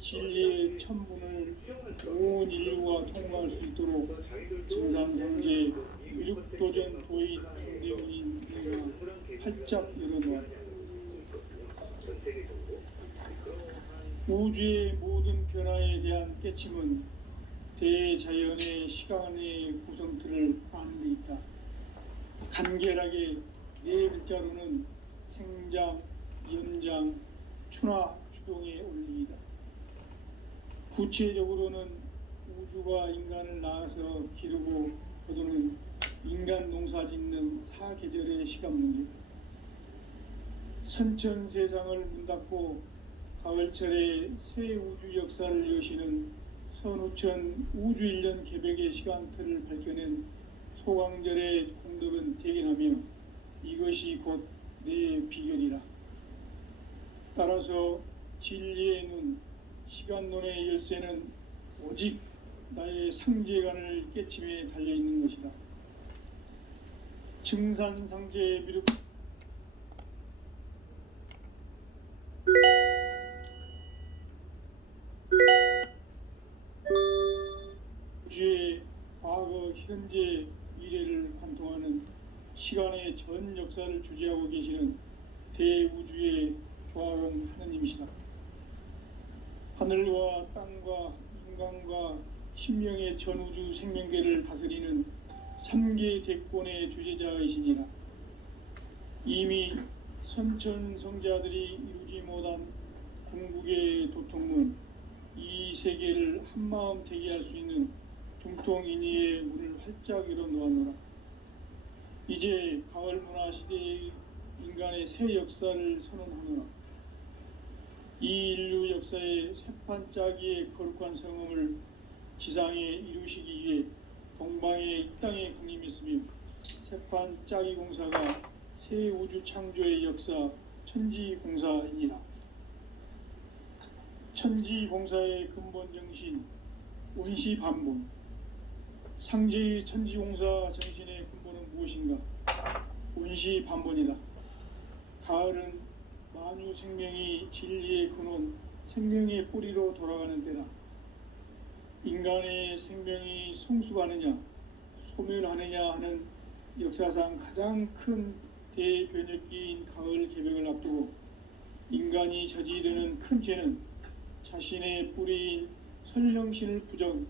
이 진리의 천문을 온 인류가 통과할 수 있도록 증산상제 미륵도전 도인 강대원인 내가 활짝 열어놓아 우주의 모든 변화에 대한 깨침은 대자연의 시간의 구성틀을 아는 데 있다. 간결하게 네 글자로는 생장, 연장, 추나 추동의 원리이다. 구체적으로는 우주가 인간을 낳아서 기르고 거두는 인간 농사 짓는 사계절의 시간 문제, 선천 세상을 문 닫고 가을철에 새 우주 역사를 여시는 선우천 우주 1년 개백의 시간틀을 밝혀낸 소강절의 공덕은 대견하며 이것이 곧 내 비결이라. 따라서 진리의 눈, 시간론의 열쇠는 오직 나의 상제관을 깨침에 달려있는 것이다. 증산상제의 미륵 우주의 과거, 현재, 미래를 관통하는 시간의 전 역사를 주재하고 계시는 대우주의 조화용 하느님이시다. 하늘과 땅과 인간과 신명의 전우주 생명계를 다스리는 3계 대권의 주제자이시니라. 이미 선천성자들이 이루지 못한 궁극의 도통문, 이 세계를 한마음 되게 할 수 있는 중통인의의 문을 활짝 열어놓아노라. 이제 가을문화 시대의 인간의 새 역사를 선언하노라. 이 인류 역사의 새판짜기의 거룩한 성음을 지상에 이루시기 위해 동방의 이 땅에 강림했으며 새판짜기 공사가 새 우주 창조의 역사 천지공사이니라. 천지공사의 근본 정신 온시반본, 상제의 천지공사 정신의 근본은 무엇인가? 온시반본이다. 가을은 만유 생명이 진리의 근원, 생명의 뿌리로 돌아가는 때다. 인간의 생명이 성숙하느냐, 소멸하느냐 하는 역사상 가장 큰 대변혁기인 가을 개벽을 앞두고 인간이 저지르는 큰 죄는 자신의 뿌리인 설령신을 부정,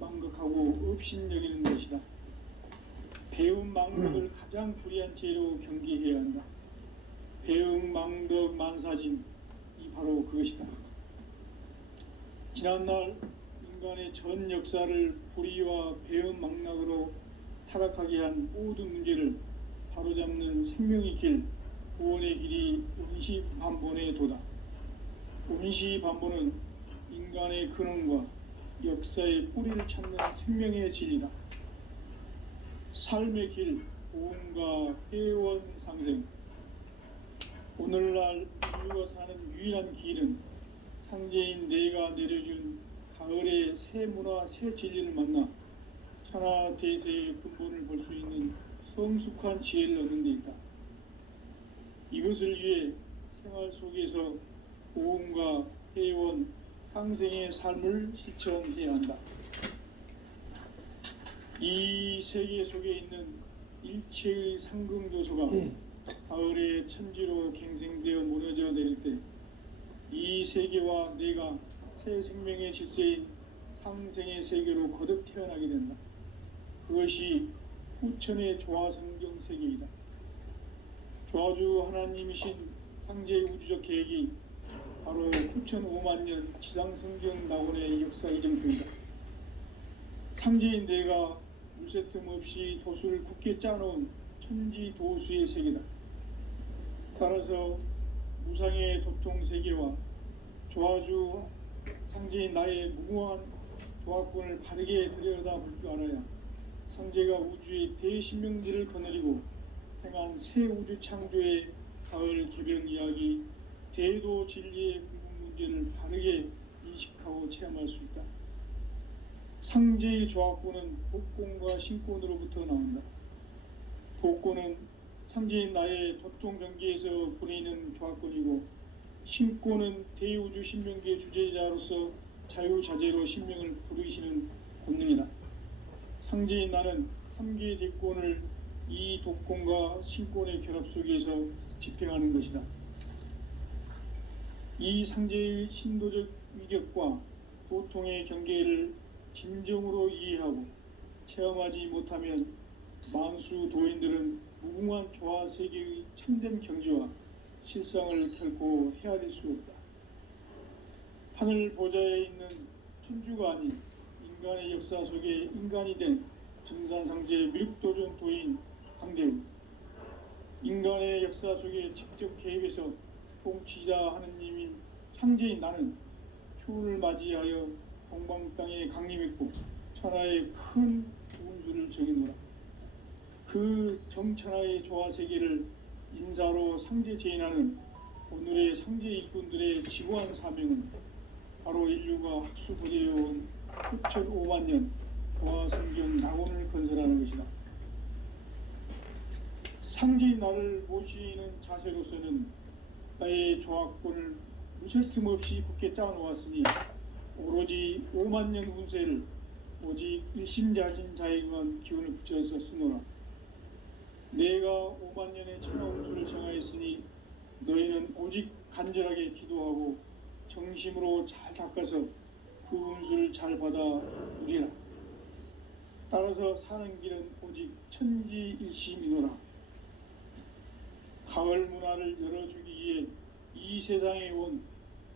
망극하고 업신여기는 것이다. 배움 망덕을 가장 불의한 죄로 경계해야 한다. 배움 망덕 만사짐, 이 바로 그것이다. 지난날 인간의 전 역사를 불의와 배움 망락으로 타락하게 한 모든 문제를 바로잡는 생명의 길, 구원의 길이 온시반본의 도다. 온시반본은 인간의 근원과 역사의 뿌리를 찾는 생명의 진리다. 삶의 길, 보험과 회원 상생. 오늘날 인류가 사는 유일한 길은 상제인 내가 내려준 가을의 새 문화, 새 진리를 만나 천하 대세의 근본을 볼 수 있는 성숙한 지혜를 얻는 데 있다. 이것을 위해 생활 속에서 보험과 회원, 상생의 삶을 실천해야 한다. 이 세계 속에 있는 일체의 상극 요소가 가을의 천지로 갱생되어 무너져 내릴 때 이 세계와 내가 새 생명의 질서인 상생의 세계로 거듭 태어나게 된다. 그것이 후천의 조화성경 세계이다. 조화주 하나님이신 상제의 우주적 계획이 바로 후천 5만 년 지상성경 낙원의 역사 이정표이다. 상제인 내가 물새 틈 없이 도수를 굳게 짜놓은 천지도수의 세계다. 따라서 무상의 도통 세계와 조화주 상제인 나의 무궁한 조화권을 바르게 들여다볼 줄 알아야 상제가 우주의 대신명들을 거느리고 행한 새 우주 창조의 가을 개벽 이야기, 대도 진리의 궁극 문제를 바르게 인식하고 체험할 수 있다. 상제의 조화권은 복권과 신권으로부터 나온다. 복권은 상제인 나의 도통 경계에서 보내는 조화권이고 신권은 대우주 신명기의 주제자로서 자유자재로 신명을 부르시는 권능이다. 상제인 나는 3개의 대권을 이 독권과 신권의 결합 속에서 집행하는 것이다. 이 상제의 신도적 위격과 도통의 경계를 진정으로 이해하고 체험하지 못하면 만수 도인들은 무궁한 조화 세계의 참된 경지와 실상을 결코 헤아릴 수 없다. 하늘 보좌에 있는 천주가 아닌 인간의 역사 속에 인간이 된 증산상제 미륵도전 도인 강대우, 인간의 역사 속에 직접 개입해서 통치자 하느님인 상제인 나는 추운을 맞이하여 동방 땅에 강림했고 천하의 큰 운수를 정해노라. 그 정천하의 조화세계를 인사로 상제 제인하는 오늘의 상제 일꾼들의 지고한 사명은 바로 인류가 학수부대해온 6,5만 년 조화성경 낙원을 건설하는 것이다. 상제인 나를 모시는 자세로서는 나의 조화권을 무술 틈 없이 굳게 짜놓았으니 오로지 5만 년 운세를 오직 일심자진 자에게만 기운을 붙여서 쓰노라. 내가 5만 년의 천하 운수를 정하였으니 너희는 오직 간절하게 기도하고 정심으로 잘 닦아서 그 운수를 잘 받아 누리라. 따라서 사는 길은 오직 천지일심이노라. 가을 문화를 열어주기 위해 이 세상에 온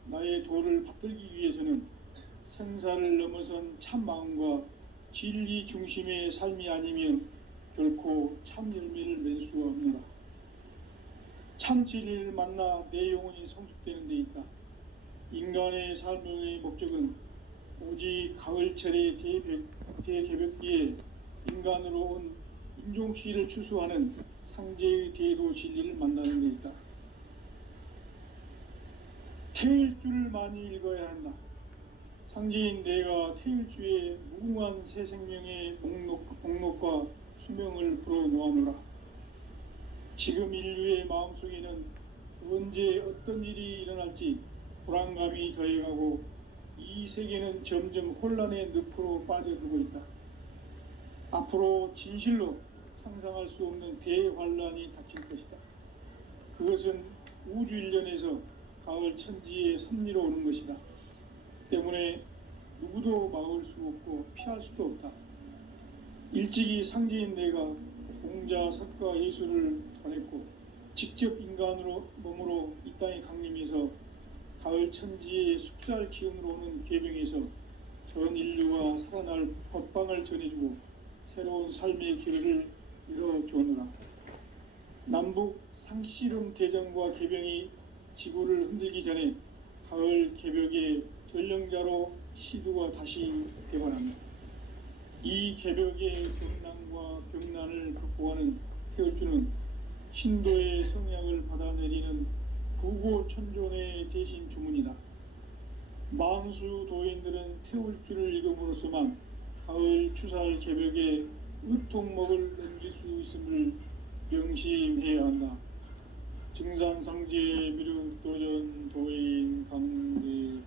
나의 도를 받들기 위해서는 생사를 넘어선 참 마음과 진리 중심의 삶이 아니면 결코 참 열매를 맺을 수가 없노라. 참 진리를 만나 내 영혼이 성숙되는 데 있다. 인간의 삶의 목적은 오직 가을철의 대개벽기에 인간으로 온 인종시를 추수하는 상제의 대도 진리를 만나는 데 있다. 태일주를 많이 읽어야 한다. 상제인 내가 태일주의 무궁한 새 생명의 목록과 수명을 불어놓아노라. 지금 인류의 마음속에는 언제 어떤 일이 일어날지 불안감이 더해가고 이 세계는 점점 혼란의 늪으로 빠져들고 있다. 앞으로 진실로 상상할 수 없는 대환란이 닥칠 것이다. 그것은 우주 일련에서 가을 천지의 섭리로 오는 것이다. 때문에 누구도 막을 수 없고 피할 수도 없다. 일찍이 상제인 내가 공자, 석가, 예수를 전했고 직접 인간으로 몸으로 이 땅에 강림해서 가을 천지의 숙살 기운으로 오는 계병에서 전 인류가 살아날 법방을 전해주고 새로운 삶의 길을 열어주었노라. 남북 상씨름 대전과 계병이 지구를 흔들기 전에 가을 개벽의 전령자로 시두가 다시 되관합니다. 이 개벽의 경난과 병난을 극복하는 태울주는 신도의 성약을 받아내리는 부고천존의 대신 주문이다. 만수 도인들은 태울주를 읽음으로써만 가을 추살 개벽의 의통목을 넘길 수 있음을 명심해야 한다. 증산상제 미륵도전 도인 강대훈.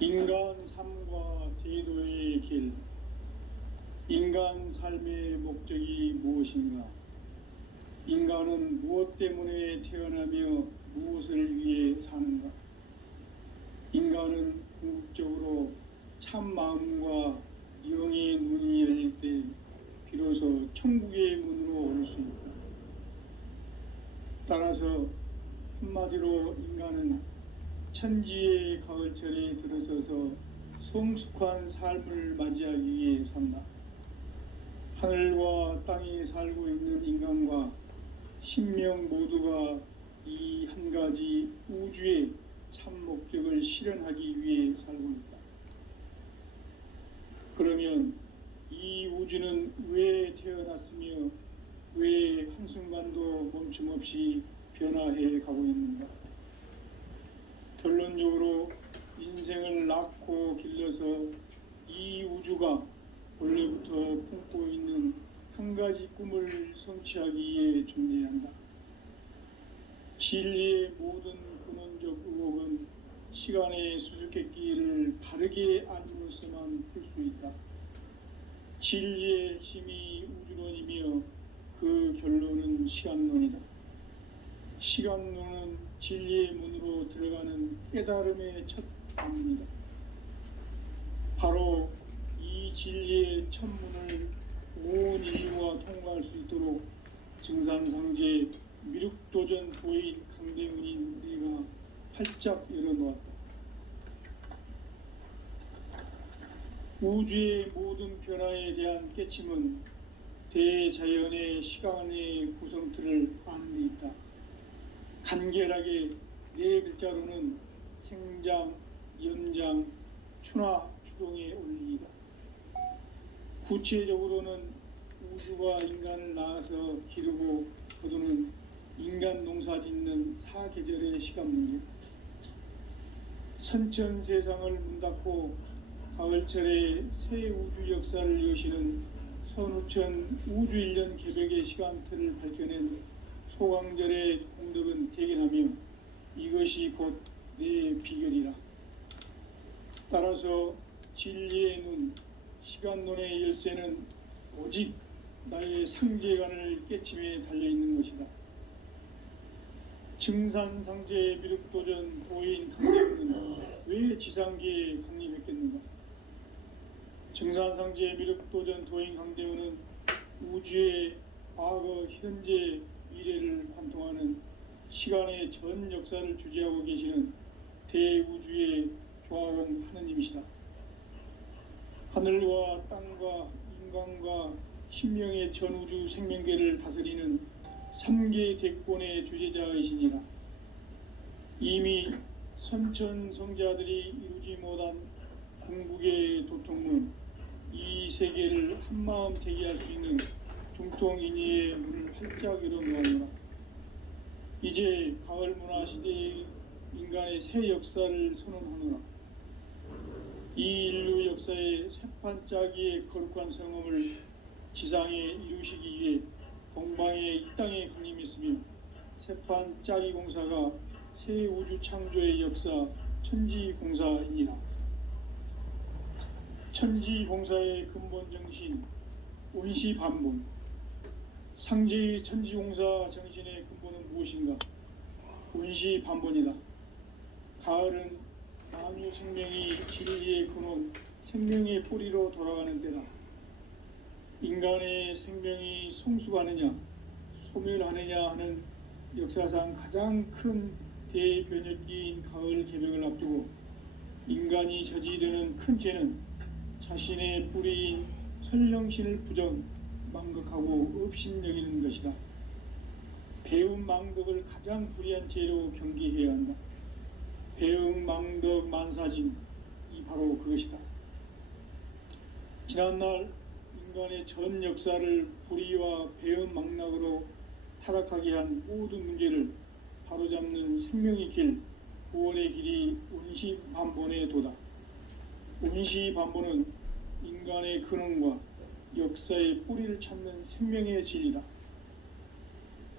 인간 삶과 제도의 길. 인간 삶의 목적이 무엇인가? 인간은 무엇 때문에 태어나며 무엇을 위해 사는가? 인간은 궁극적으로 참 마음과 영의 눈이 열릴 때 비로소 천국의 문으로 올 수 있다. 따라서 한마디로 인간은 천지의 가을철에 들어서서 성숙한 삶을 맞이하기 위해 산다. 하늘과 땅에 살고 있는 인간과 신명 모두가 이 한 가지 우주의 참 목적을 실현하기 위해 살고 있다. 그러면 이 우주는 왜 태어났으며 왜 한순간도 멈춤 없이 변화해 가고 있는가? 결론적으로 인생을 낳고 길러서 이 우주가 원래부터 품고 있는 한 가지 꿈을 성취하기 위해 존재한다. 진리의 모든 근원적 의혹은 시간의 수수께끼를 바르게 알므로서만 풀 수 있다. 진리의 힘이 우주론이며 그 결론은 시간론이다. 시간론은 진리의 문으로 들어가는 깨달음의 첫 문입니다. 바로 이 진리의 첫 문을 온 인류가 통과할 수 있도록 증산상제 미륵도전 도인 강대문인 내가 활짝 열어놓았다. 우주의 모든 변화에 대한 깨침은 대자연의 시간의 구성틀을 아는 데 있다. 간결하게 네 글자로는 생장, 연장, 추나 추동의 원리이다. 구체적으로는 우주가 인간을 낳아서 기르고 거두는 인간 농사 짓는 사계절의 시간 문제, 선천 세상을 문 닫고 가을철에 새 우주 역사를 여시는 선우천 우주 1년 개벽의 시간틀을 밝혀낸 소강절의 공덕은 대견하며 이것이 곧 내 비결이라. 따라서 진리의 눈, 시간론의 열쇠는 오직 나의 상제관을 깨침에 달려있는 것이다. 증산상제의 미륵도전 도인 강대문은 왜 지상계에 강림했겠는가? 증산상제의 미륵도전 도인 강대문은 우주의 과거, 현재, 미래를 관통하는 시간의 전 역사를 주재하고 계시는 대우주의 조화원 하느님이시다. 하늘과 땅과 인간과 신명의 전우주 생명계를 다스리는 3개 대권의 주재자이시니라. 이미 선천성자들이 이루지 못한 궁극의 도통문, 이 세계를 한마음 대기할 수 있는 중통인의의 문을 활짝 열어놓으노라. 이제 가을 문화 시대의 인간의 새 역사를 선언하노라. 이 인류 역사의 새판짜기의 거룩한 성음을 지상에 이루시기 위해 동방의 이 땅에 강림했으며 새판짜기 공사가 새 우주 창조의 역사 천지공사이니라. 천지공사의 근본 정신 원시반본, 상제의 천지공사 정신의 근본은 무엇인가? 원시반본이다. 가을은 만유 생명이 진리의 근원, 생명의 뿌리로 돌아가는 때다. 인간의 생명이 성숙하느냐, 소멸하느냐 하는 역사상 가장 큰 대변혁기인 가을 개벽을 앞두고 인간이 저지르는 큰 죄는 자신의 뿌리인 설령신을 부정, 망각하고 업신여기는 것이다. 배움 망덕을 가장 불의한 죄로 경계해야 한다. 배움 망덕 만사진, 이 바로 그것이다. 지난날 인간의 전 역사를 불의와 배움 망락으로 타락하게 한 모든 문제를 바로잡는 생명의 길, 구원의 길이 원시반본의 도다. 원시반본은 인간의 근원과 역사의 뿌리를 찾는 생명의 진리다.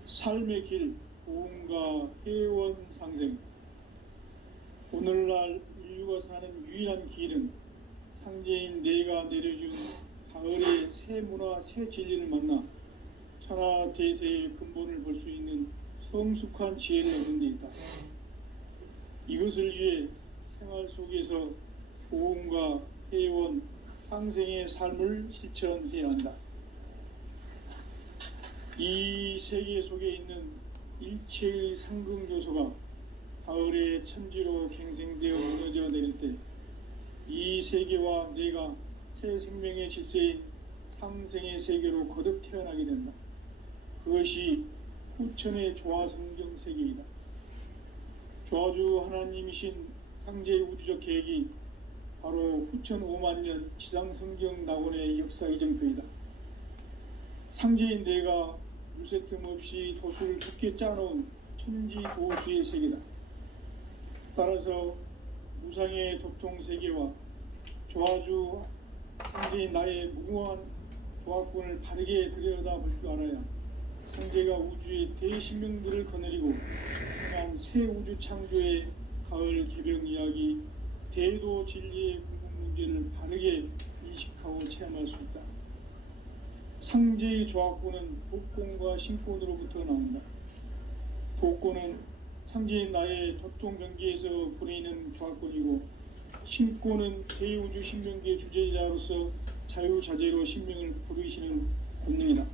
삶의 길, 보험과 회원 상생. 오늘날 인류가 사는 유일한 길은 상제인 내가 내려준 가을의 새 문화, 새 진리를 만나 천하 대세의 근본을 볼 수 있는 성숙한 지혜를 얻는 데 있다. 이것을 위해 생활 속에서 보험과 회원, 상생의 삶을 실천해야 한다. 이 세계 속에 있는 일체의 상극 요소가 가을의 천지로 갱생되어 무너져 내릴 때 이 세계와 내가 새 생명의 질서인 상생의 세계로 거듭 태어나게 된다. 그것이 후천의 조화성경 세계이다. 조화주 하나님이신 상제의 우주적 계획이 바로 후천 5만년 지상성경 낙원의 역사 이정표이다. 상제인 내가 무쇠틈 없이 도수를 굳게 짜놓은 천지도수의 세계다. 따라서 무상의 도통 세계와 조화주 상제인 나의 무궁한 조합권을 바르게 들여다볼 줄 알아야 상제가 우주의 대신명들을 거느리고 행한 새 우주 창조의 가을 개벽 이야기, 대도 진리의 궁극 문제를 바르게 인식하고 체험할 수 있다. 상제의 조합권은 복권과 신권으로부터 나온다. 복권은 상제인 나의 도통 경계에서 보내는 조합권이고, 신권은 대우주 신명계 주제자로서 자유자재로 신명을 부르시는 권능이다.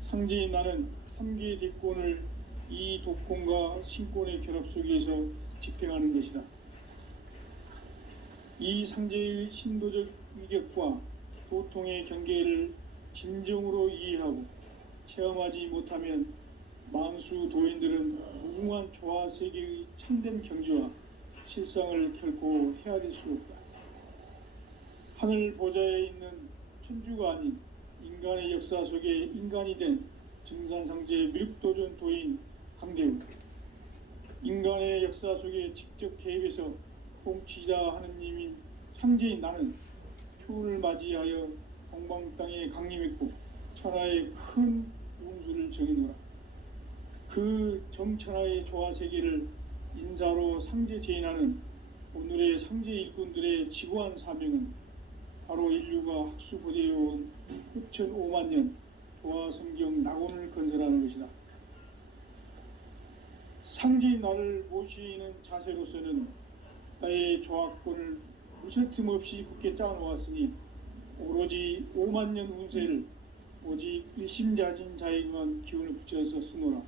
상제인 나는 3개의 대권을 이 독권과 신권의 결합 속에서 집행하는 것이다. 이 상제의 신도적 위격과 도통의 경계를 진정으로 이해하고 체험하지 못하면 만수 도인들은 무궁한 조화 세계의 참된 경지와 실상을 결코 헤아릴 수 없다. 하늘 보좌에 있는 천주가 아닌 인간의 역사 속에 인간이 된 증산상제 미륵도전 도인 강대우, 인간의 역사 속에 직접 개입해서 통치자 하느님인 상제인 나는 추운을 맞이하여 동방 땅에 강림했고 천하의 큰 운수를 정해놓으라. 그 정천하의 조화 세계를 인사로 상제 제인하는 오늘의 상제 일꾼들의 지고한 사명은 바로 인류가 학수고대해온 6,500만 년 조화 성경 낙원을 건설하는 것이다. 상제인 나를 모시는 자세로서는 나의 조합권을 무쇠틈 없이 굳게 짜놓았으니 오로지 5만 년 운세를 오직 일심자진 자에게만 기운을 붙여서 쓰노라.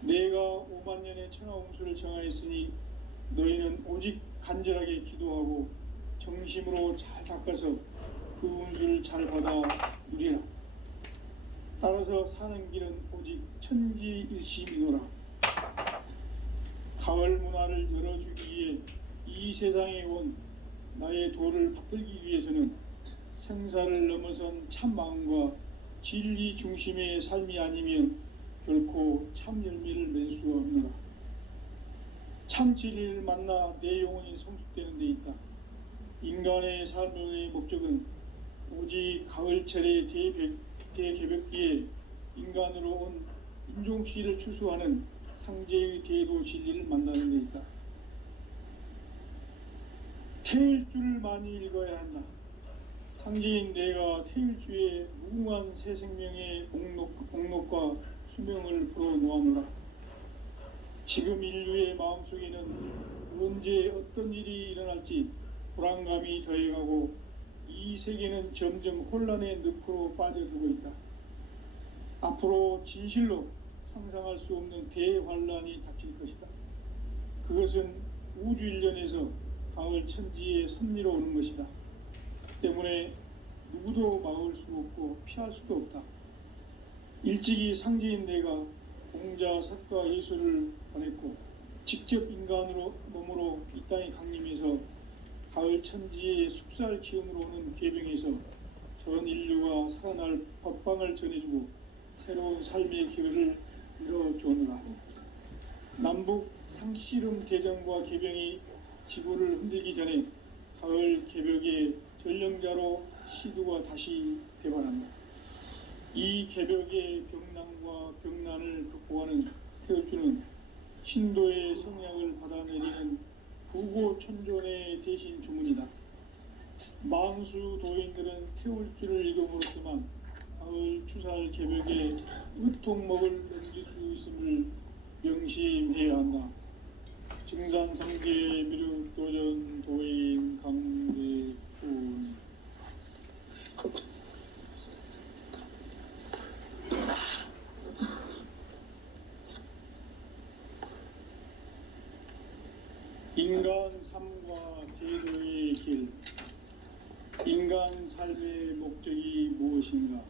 내가 5만 년의 천하 운수를 정하였으니 너희는 오직 간절하게 기도하고 정심으로 잘 닦아서 그 운수를 잘 받아 누리라. 따라서 사는 길은 오직 천지일심이노라. 가을 문화를 열어주기 위해 이 세상에 온 나의 도를 붙들기 위해서는 생사를 넘어선 참 마음과 진리 중심의 삶이 아니면 결코 참 열매를 맺을 수 없노라. 참 진리를 만나 내 영혼이 성숙되는 데 있다. 인간의 삶의 목적은 오직 가을철의 대개벽기에 인간으로 온 인종시를 추수하는 상제의 대도 진리를 만나는 데 있다. 태일주를 많이 읽어야 한다. 상제인 내가 태일주의 무궁한 새 생명의 목록과 수명을 불어놓아노라. 지금 인류의 마음속에는 언제 어떤 일이 일어날지 불안감이 더해가고 이 세계는 점점 혼란의 늪으로 빠져들고 있다. 앞으로 진실로 상상할 수 없는 대환란이 닥칠 것이다. 그것은 우주 일련에서 가을 천지의 섭리로 오는 것이다. 때문에 누구도 막을 수 없고 피할 수도 없다. 일찍이 상제인 내가 공자, 석가, 예수를 보냈고 직접 인간으로 몸으로 이 땅에 강림해서 가을 천지의 숲살 기운으로 오는 계병에서 전 인류가 살아날 법방을 전해주고 새로운 삶의 기회를 이뤄주느라. 남북 상씨름 대전과 계병이 지구를 흔들기 전에 가을 개벽의 전령자로 시두가 다시 대발한다. 이 개벽의 병난과 병난을 극복하는 태울주는 신도의 성약을 받아내리는 부고천존의 대신 주문이다. 만수 도인들은 태울주를 읽음으로써만 가을 추살 개벽의 으통먹을 넘길 수 있음을 명심해야 한다. 증산상계 미륵도전 도인 강대훈. 인간 삶과 제도의 길. 인간 삶의 목적이 무엇인가?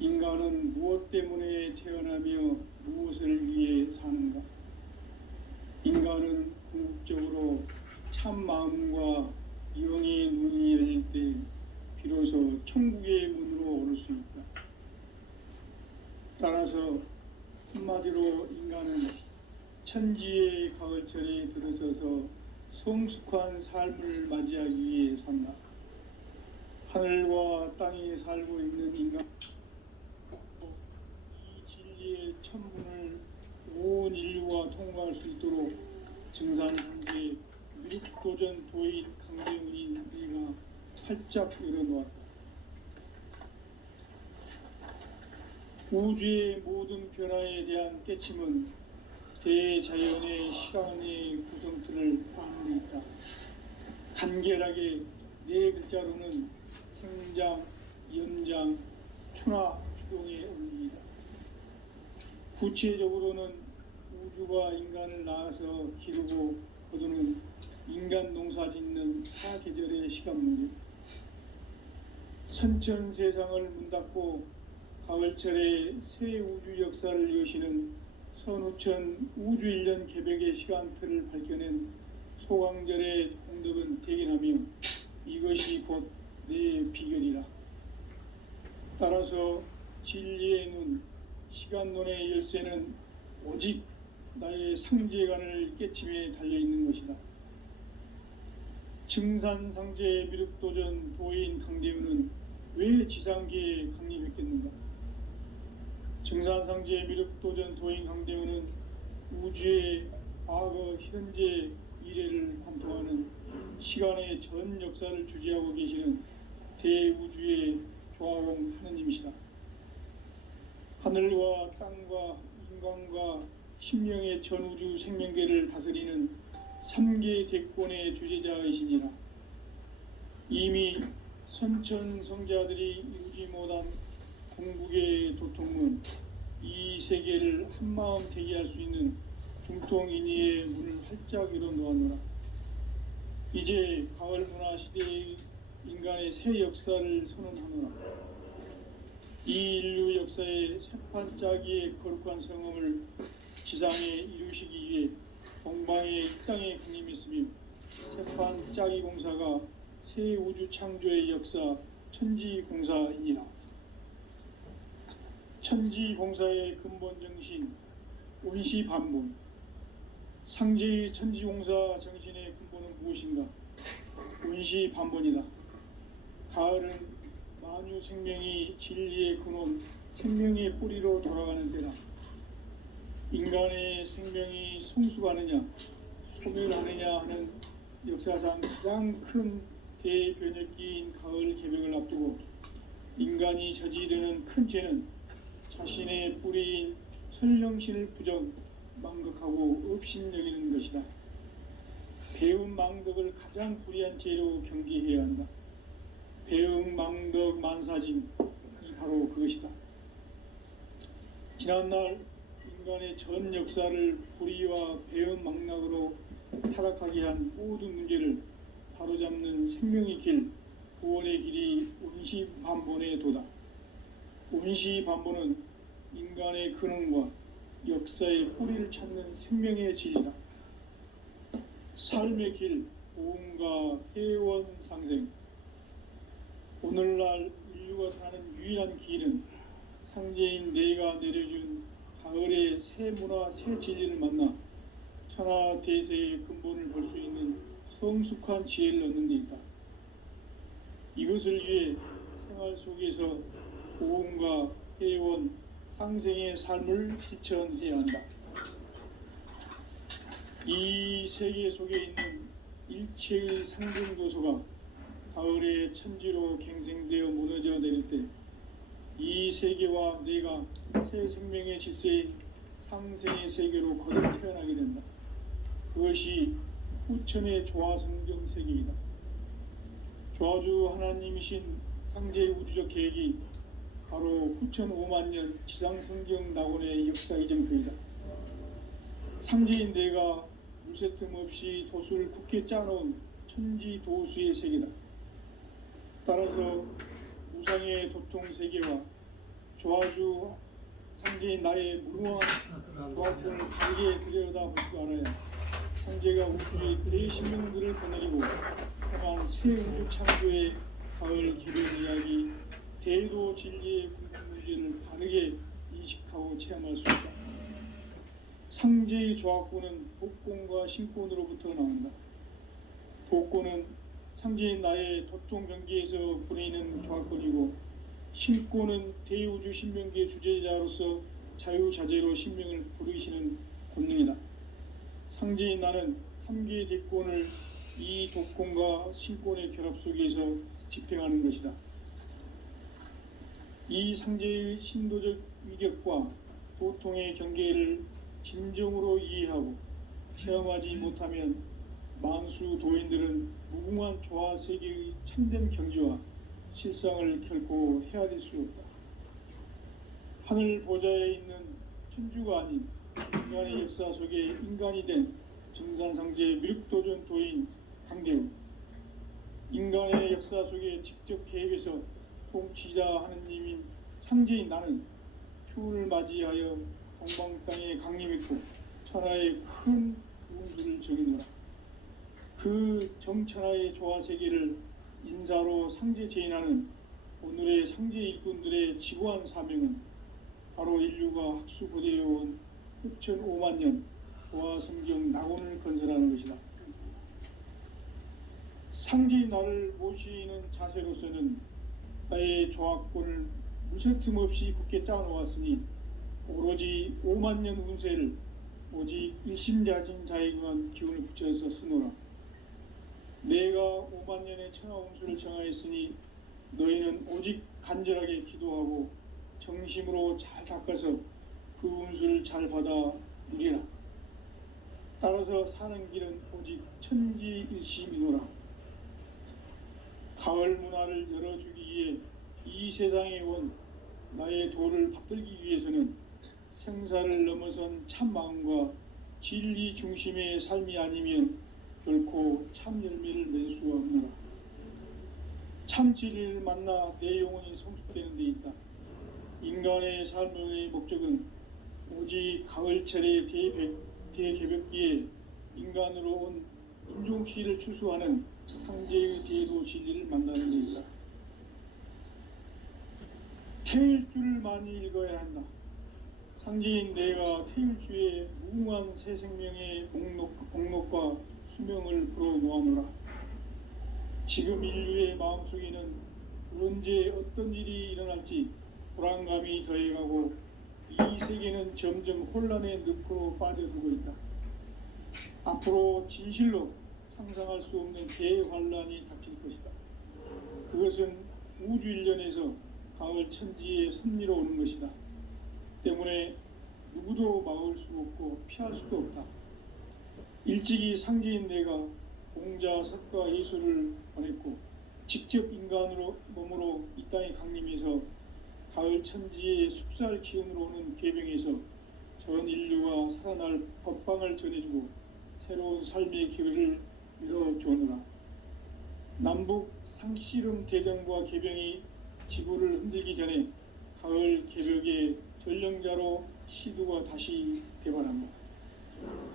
인간은 무엇 때문에 태어나며 무엇을 위해 사는가? 인간은 궁극적으로 참 마음과 영의 눈이 열릴 때 비로소 천국의 문으로 오를 수 있다. 따라서 한마디로 인간은 천지의 가을철에 들어서서 성숙한 삶을 맞이하기 위해 산다. 하늘과 땅에 살고 있는 인간, 이 진리의 천문을 온 인류가 통과할 수 있도록 증산상계 미륵도전 도인 강대훈인 네가 활짝 열어놓았다. 우주의 모든 변화에 대한 깨침은 대자연의 시간의 구성틀을 아는 데 있다. 간결하게 네 글자로는 생장, 연장, 추나 추동의 원리이다. 구체적으로는 우주가 인간을 낳아서 기르고 거두는 인간 농사 짓는 사계절의 시간 문제, 선천 세상을 문 닫고 가을철에 새 우주 역사를 여시는 선우천 우주 1년 개벽의 시간틀을 밝혀낸 소강절의 공덕은 대견하며 이것이 곧 내 비결이라. 따라서 진리의 눈, 시간론의 열쇠는 오직 나의 상제관을 깨침에 달려있는 것이다. 증산상제 미륵도전 도인 강대훈은 왜 지상계에 강림했겠는가? 증산상제 미륵도전 도인 강대훈은 우주의 과거, 현재, 미래를 관통하는 시간의 전 역사를 주재하고 계시는 대우주의 조화공 하느님이시다. 하늘과 땅과 인간과 심령의 전우주 생명계를 다스리는 3계 대권의 주재자이시니라. 이미 선천성자들이 이루지 못한 궁극의 도통문, 이 세계를 한마음 되게 할 수 있는 중통인의의 문을 활짝 열어놓았노라. 이제 가을 문화 시대의 인간의 새 역사를 선언하노라. 이 인류 역사의 새판짜기의 거룩한 성음을 지상에 이루시기 위해 동방의 이 땅에 군림했으며 새판짜기 공사가 새 우주 창조의 역사 천지공사이니라. 천지공사의 근본 정신 운시반본, 상제의 천지공사 정신의 근본은 무엇인가? 운시반본이다. 가을은 만유 생명이 진리의 근원, 생명의 뿌리로 돌아가는 때다. 인간의 생명이 성숙하느냐, 소멸하느냐 하는 역사상 가장 큰 대변혁기인 가을 개벽을 앞두고 인간이 저지르는 큰 죄는 자신의 뿌리인 설령신을 부정, 망극하고 업신여기는 것이다. 배움 망덕을 가장 불의한 죄로 경계해야 한다. 배움 망덕 만사진, 이 바로 그것이다. 지난날 인간의 전 역사를 불의와 배움 망락으로 타락하게 한 모든 문제를 바로잡는 생명의 길, 구원의 길이 운시반본의 도다. 운시반본은 인간의 근원과 역사의 뿌리를 찾는 생명의 진리다. 삶의 길, 보험과 회원 상생. 오늘날 인류가 사는 유일한 길은 상제인 내가 내려준 가을의 새 문화, 새 진리를 만나 천하 대세의 근본을 볼 수 있는 성숙한 지혜를 얻는 데 있다. 이것을 위해 생활 속에서 보험과 회원, 상생의 삶을 실천해야 한다. 이 세계 속에 있는 일체의 상징도소가 가을의 천지로 갱생되어 무너져 내릴 때 이 세계와 내가 새 생명의 질서인 상생의 세계로 거듭 태어나게 된다. 그것이 후천의 조화성경 세계이다. 조화주 하나님이신 상제의 우주적 계획이 바로 후천 5만년 지상성경 낙원의 역사 이정표이다. 상제인 내가 물새 틈 없이 도수를 굳게 짜놓은 천지도수의 세계다. 따라서 무상의 도통세계와 조화주 상제인 나의 무궁한 조합권을 다르게 들여다볼 줄 알아야 상제가 우주의 대신령들을 거느리고 향한 새 우주 창조의 가을 개별 이야기, 대도 진리의 궁극 문제를 바르게 인식하고 체험할 수 있다. 상제의 조합권은 복권과 신권으로부터 나온다. 복권은 상징인 나의 도통 경기에서 보내는 조합권이고, 신권은 대우주 신명기의 주제자로서 자유자재로 신명을 부르시는 권능이다. 상징인 나는 3개의 대권을 이 독권과 신권의 결합 속에서 집행하는 것이다. 이 상제의 신도적 위격과 도통의 경계를 진정으로 이해하고 체험하지 못하면 만수 도인들은 무궁한 조화 세계의 참된 경지와 실상을 결코 헤아릴 수 없다. 하늘 보좌에 있는 천주가 아닌 인간의 역사 속에 인간이 된 증산상제 미륵도전 도인 강대우, 인간의 역사 속에 직접 개입해서 통치자 하느님인 상제인 나는 추운을 맞이하여 동방 땅에 강림했고 천하의 큰 운수를 정해놓으라. 그 정천하의 조화세계를 인사로 상제 제인하는 오늘의 상제 일꾼들의 지고한 사명은 바로 인류가 학수고대해온 흑천 5만 년 조화성경 낙원을 건설하는 것이다. 상제인 나를 모시는 자세로서는 나의 조합권을 무쇠틈 없이 굳게 짜놓았으니 오로지 5만 년 운세를 오직 일심자진 자에게만 기운을 붙여서 쓰노라. 내가 5만 년의 천하 운수를 정하였으니 너희는 오직 간절하게 기도하고 정심으로 잘 닦아서 그 운수를 잘 받아 누리라. 따라서 사는 길은 오직 천지일심이노라. 가을 문화를 열어주기 위해 이 세상에 온 나의 도를 받들기 위해서는 생사를 넘어선 참 마음과 진리 중심의 삶이 아니면 결코 참 열매를 맺을 수가 없노라. 참 진리를 만나 내 영혼이 성숙되는 데 있다. 인간의 삶의 목적은 오직 가을철의 대개벽기에 인간으로 온 인종시를 추수하는 상제의 대도 진리를 만나는 데 있다. 태일주를 많이 읽어야 한다. 상제인 내가 태일주의 무궁한 새 생명의 목록과 수명을 불어놓아노라. 지금 인류의 마음속에는 언제 어떤 일이 일어날지 불안감이 더해가고 이 세계는 점점 혼란의 늪으로 빠져들고 있다. 앞으로 진실로 상상할 수 없는 대환란이 닥칠 것이다. 그것은 우주 일련에서 가을 천지의 섭리로 오는 것이다. 때문에 누구도 막을 수 없고 피할 수도 없다. 일찍이 상제인 내가 공자, 석가, 예수를 보냈고 직접 인간으로 몸으로 이 땅에 강림해서 가을 천지의 숲살 기운으로 오는 계병에서 전 인류가 살아날 법방을 전해주고 새로운 삶의 기회를 열어주느라. 남북 상씨름 대전과 계병이 지구를 흔들기 전에 가을 개벽의 전령자로 시두가 다시 대발한다.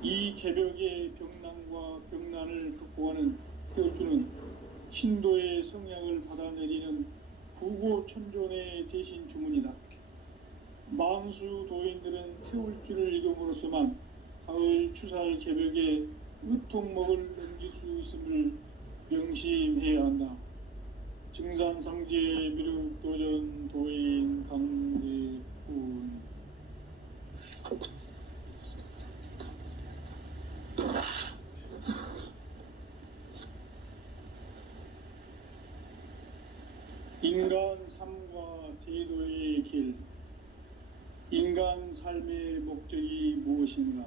이 개벽의 병난과 병난을 극복하는 태울주는 신도의 성향을 받아내리는 구고천존의 대신 주문이다. 만수 도인들은 태울주를 읽음으로써만 가을 추살 개벽의 의통목을 넘길 수 있음을 명심해야 한다. 증산상제 미륵도전 도인 강대훈. 인간 삶과 대도의 길. 인간 삶의 목적이 무엇인가?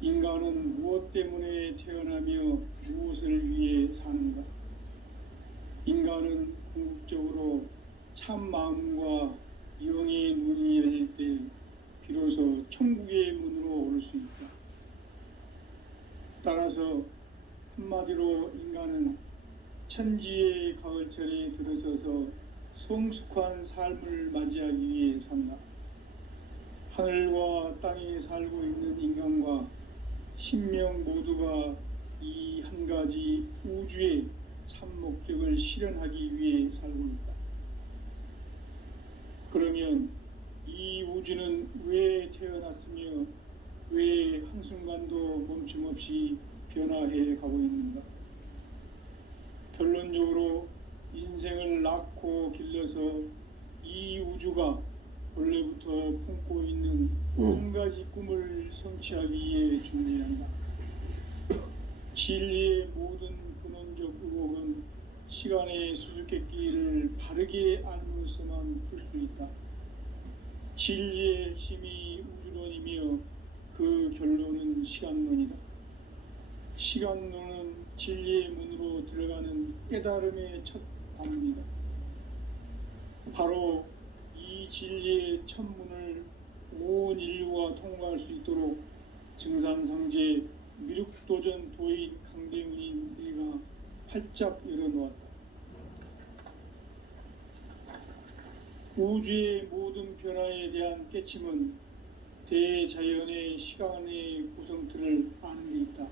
인간은 무엇 때문에 태어나며 무엇을 위해 사는가? 인간은 궁극적으로 참 마음과 영의 눈이 열릴 때 비로소 천국의 문으로 오를 수 있다. 따라서 한마디로 인간은 천지의 가을철에 들어서서 성숙한 삶을 맞이하기 위해 산다. 하늘과 땅에 살고 있는 인간과 신명 모두가 이 한 가지 우주의 참 목적을 실현하기 위해 살고 있다. 그러면 이 우주는 왜 태어났으며 왜 한순간도 멈춤없이 변화해 가고 있는가? 결론적으로 인생을 낳고 길러서 이 우주가 본래부터 품고 있는 한 가지 꿈을 성취하기 위해 존재한다. 진리의 모든 근원적 의혹은 시간의 수수께끼를 바르게 알므로서만 풀 수 있다. 진리의 핵심이 우주론이며 그 결론은 시간론이다. 시간론은 진리의 문으로 들어가는 깨달음의 첫 방문이다. 바로 이 진리의 첫 문을 온 인류가 통과할 수 있도록 증산상제 미륵도전 도인 강대문인 내가 활짝 열어놓았다. 우주의 모든 변화에 대한 깨침은 대자연의 시간의 구성틀을 아는 데 있다.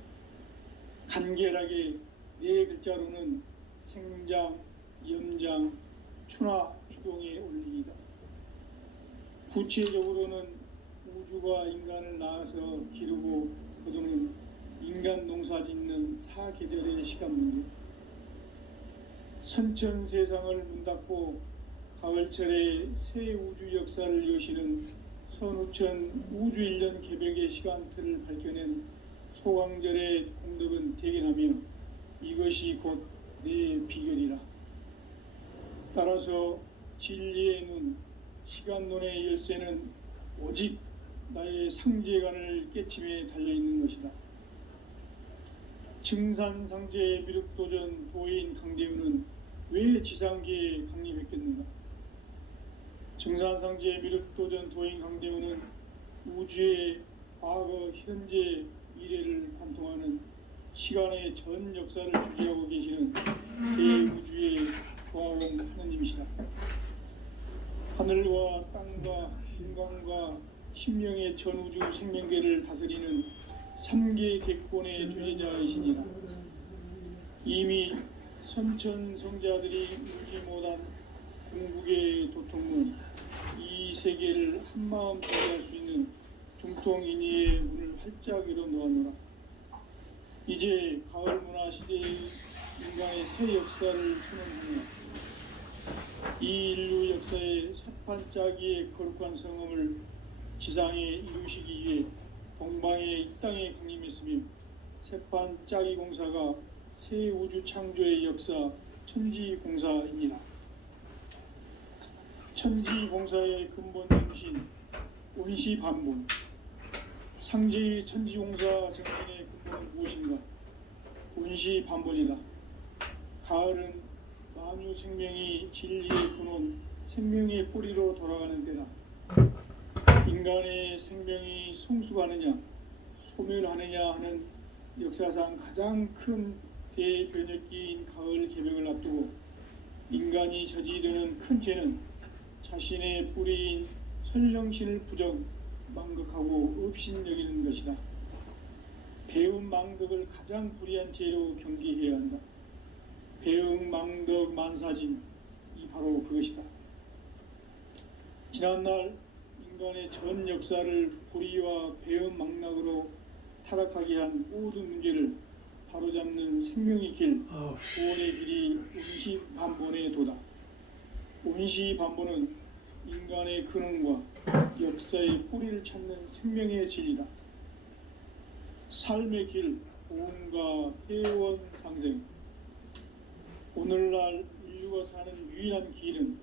간결하게 네 글자로는 생장, 연장, 추나 추동의 원리이다. 구체적으로는 우주가 인간을 낳아서 기르고 거두는 인간 농사 짓는 사계절의 시간 문제, 선천 세상을 문 닫고 가을철에 새 우주 역사를 여시는 선우천 우주 1년 개벽의 시간틀을 밝혀낸 소강절의 공덕은 대견하며 이것이 곧 내 비결이라. 따라서 진리의 눈, 시간론의 열쇠는 오직 나의 상제관을 깨침에 달려있는 것이다. 증산상제의 미륵도전 도인 강대문은 왜 지상계에 강림했겠는가? 증산상제의 미륵도전 도인 강대문은 우주의 과거, 현재, 미래를 관통하는 시간의 전 역사를 주재하고 계시는 대우주의 조화원 하느님이시다. 하늘과 땅과 인간과 심령의 전우주 생명계를 다스리는 3개 대권의 주제자이시니라. 이미 선천성자들이 울지 못한 궁극의 도통문, 이 세계를 한마음 통제할 수 있는 중통인의의 문을 활짝 열어놓아노라. 이제 가을 문화 시대의 인간의 새 역사를 선언하며 이 인류 역사의 새판짜기의 거룩한 성음을 지상에 이루시기 위해 동방의 이 땅에 강림했으며 새판짜기 공사가 새 우주 창조의 역사 천지공사입니다. 천지공사의 근본 정신 원시반본, 상제의 천지공사 정신의 근본은 무엇인가? 원시반본이다. 가을은 만유 생명이 진리의 근원, 생명의 뿌리로 돌아가는 때다. 인간의 생명이 성숙하느냐, 소멸하느냐 하는 역사상 가장 큰 대변혁기인 가을 개벽을 앞두고 인간이 저지르는 큰 죄는 자신의 뿌리인 선령신을 부정, 망극하고 업신여기는 것이다. 배움 망덕을 가장 불의한 죄로 경계해야 한다. 배움 망덕 만사진, 이 바로 그것이다. 지난날 인간의 전 역사를 불의와 배움 망락으로 타락하게 한 모든 문제를 바로잡는 생명의 길, 구원의 길이 원시반본의 도다. 원시반본은 인간의 근원과 역사의 뿌리를 찾는 생명의 진리다. 삶의 길, 보험과 회원 상생. 오늘날 인류가 사는 유일한 길은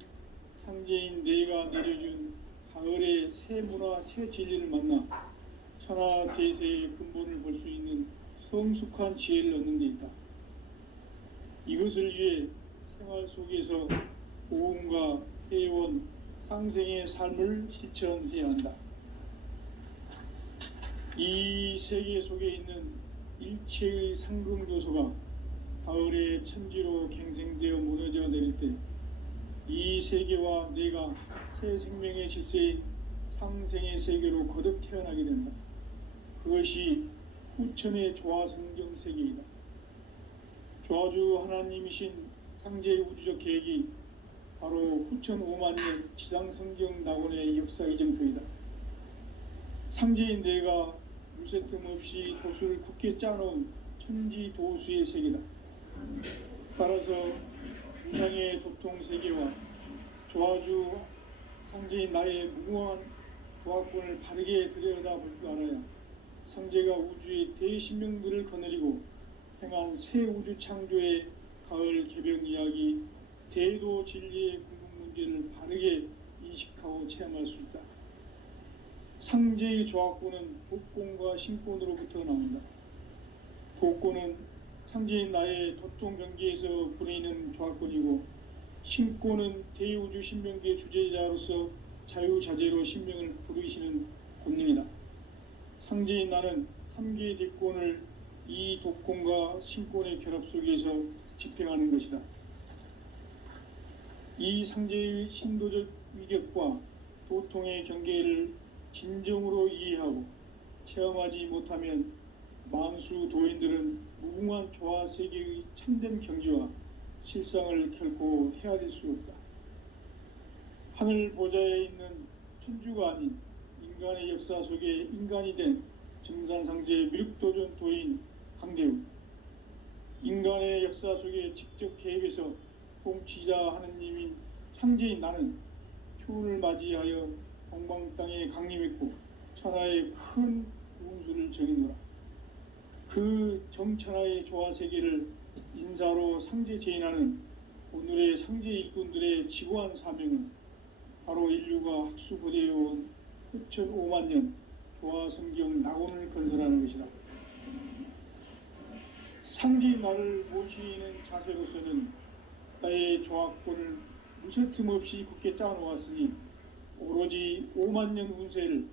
상제인 내가 내려준 가을의 새 문화, 새 진리를 만나 천하 대세의 근본을 볼 수 있는 성숙한 지혜를 얻는 데 있다. 이것을 위해 생활 속에서 보험과 회원, 상생의 삶을 실천해야 한다. 이 세계 속에 있는 일체의 상승요소가 가을의 천지로 갱생되어 무너져 내릴 때 이 세계와 내가 새 생명의 질서인 상생의 세계로 거듭 태어나게 된다. 그것이 후천의 조화성경 세계이다. 조화주 하나님이신 상제의 우주적 계획이 바로 후천 5만 년 지상성경 낙원의 역사 이정표이다. 상제인 내가 물새 틈 없이 도수를 굳게 짜놓은 천지 도수의 세계다. 따라서 우상의 도통 세계와 조화주 상제인 나의 무궁한 조합권을 바르게 들여다볼 줄 알아야 상제가 우주의 대신명들을 거느리고 행한 새 우주 창조의 가을 개벽 이야기, 대도 진리의 궁극 문제를 바르게 인식하고 체험할 수 있다. 상제의 조합권은 복권과 신권으로부터 나온다. 복권은 상제인 나의 도통 경계에서 부리는 조합권이고, 신권은 대우주 신명기의 주제자로서 자유자재로 신명을 부르시는 권능이다. 상제인 나는 3개의 대권을 이 독권과 신권의 결합 속에서 집행하는 것이다. 이 상제의 신도적 위격과 도통의 경계를 진정으로 이해하고 체험하지 못하면 만수 도인들은 무궁한 조화 세계의 참된 경지와 실상을 결코 헤아릴 수 없다. 하늘 보좌에 있는 천주가 아닌 인간의 역사 속에 인간이 된 증산상제 미륵도전 도인 강대우, 인간의 역사 속에 직접 개입해서 통치자 하느님인 상제인 나는 추운을 맞이하여 동방 땅에 강림했고 천하의 큰 운수를 정해노라. 그 정천하의 조화세계를 인사로 상제 제인하는 오늘의 상제 일꾼들의 지고한 사명은 바로 인류가 학수고대해온 흑천 5만 년 조화성경 낙원을 건설하는 것이다. 상제인 나를 모시는 자세로서는 나의 조합권을 무쇠틈 없이 굳게 짜놓았으니 오로지 5만 년 운세를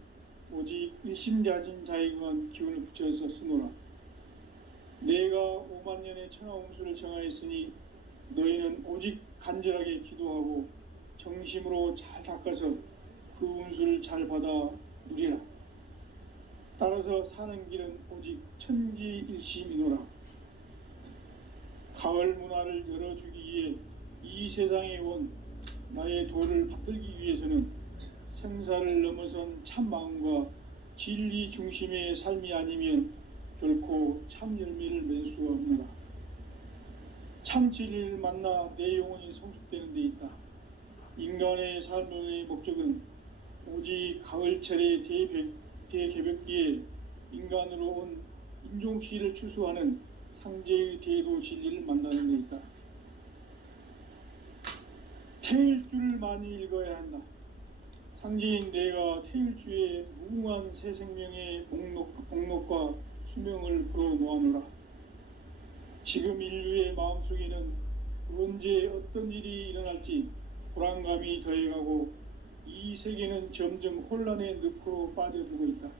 오직 일심자진 자에게만 기운을 붙여서 쓰노라. 내가 5만 년의 천하 운수를 정하였으니 너희는 오직 간절하게 기도하고 정심으로 잘 닦아서 그 운수를 잘 받아 누리라. 따라서 사는 길은 오직 천지일심이노라. 가을 문화를 열어주기 위해 이 세상에 온 나의 도를 받들기 위해서는 생사를 넘어선 참 마음과 진리 중심의 삶이 아니면 결코 참 열매를 맺을 수 없노라. 참 진리를 만나 내 영혼이 성숙되는 데 있다. 인간의 삶의 목적은 오직 가을철의 대개벽기에 인간으로 온 인종시를 추수하는 상제의 대도 진리를 만나는 데 있다. 태일주를 많이 읽어야 한다. 상제인 내가 태일주의 무궁한 새 생명의 목록과 수명을 불어놓아노라. 지금 인류의 마음속에는 언제 어떤 일이 일어날지 불안감이 더해가고 이 세계는 점점 혼란의 늪으로 빠져들고 있다.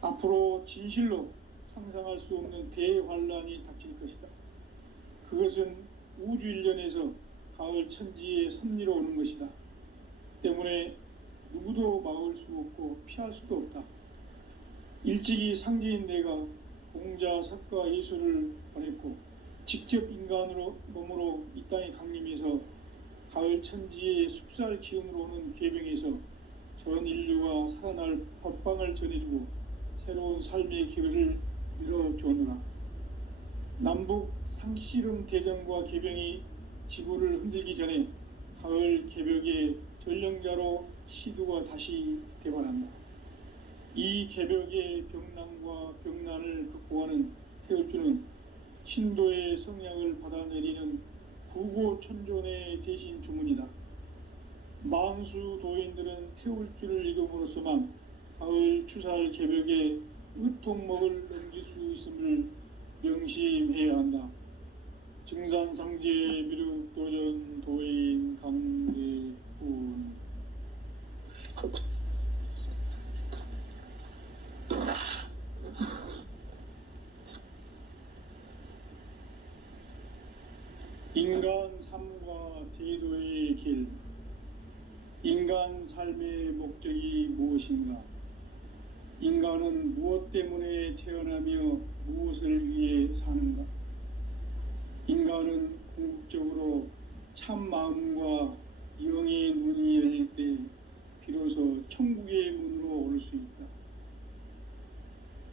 앞으로 진실로 상상할 수 없는 대환란이 닥칠 것이다. 그것은 우주 일련에서 가을 천지의 섭리로 오는 것이다. 때문에 누구도 막을 수 없고 피할 수도 없다. 일찍이 상제인 내가 공자, 석가, 예수를 보냈고 직접 인간으로 몸으로 이 땅에 강림해서 가을 천지의 숲살 기운으로 오는 계병에서 전 인류가 살아날 법방을 전해주고 새로운 삶의 기회를 열어주오느라. 남북 상씨름 대전과 계병이 지구를 흔들기 전에 가을 개벽의 전령자로 시두가 다시 대발한다. 이 개벽의 병난과 병난을 극복하는 태울주는 신도의 성향을 받아내리는 구고천존의 대신 주문이다. 만수 도인들은 태울주를 읽음으로써만 가을 추살 개벽의 의통목을 넘길 수 있음을 명심해야 한다. 증산상제 미륵도전 도인 강대훈. 인간 삶과 대도의 길. 인간 삶의 목적이 무엇인가? 인간은 무엇 때문에 태어나며 무엇을 위해 사는가? 인간은 궁극적으로 참 마음과 영의 눈이 열릴 때 비로소 천국의 문으로 오를 수 있다.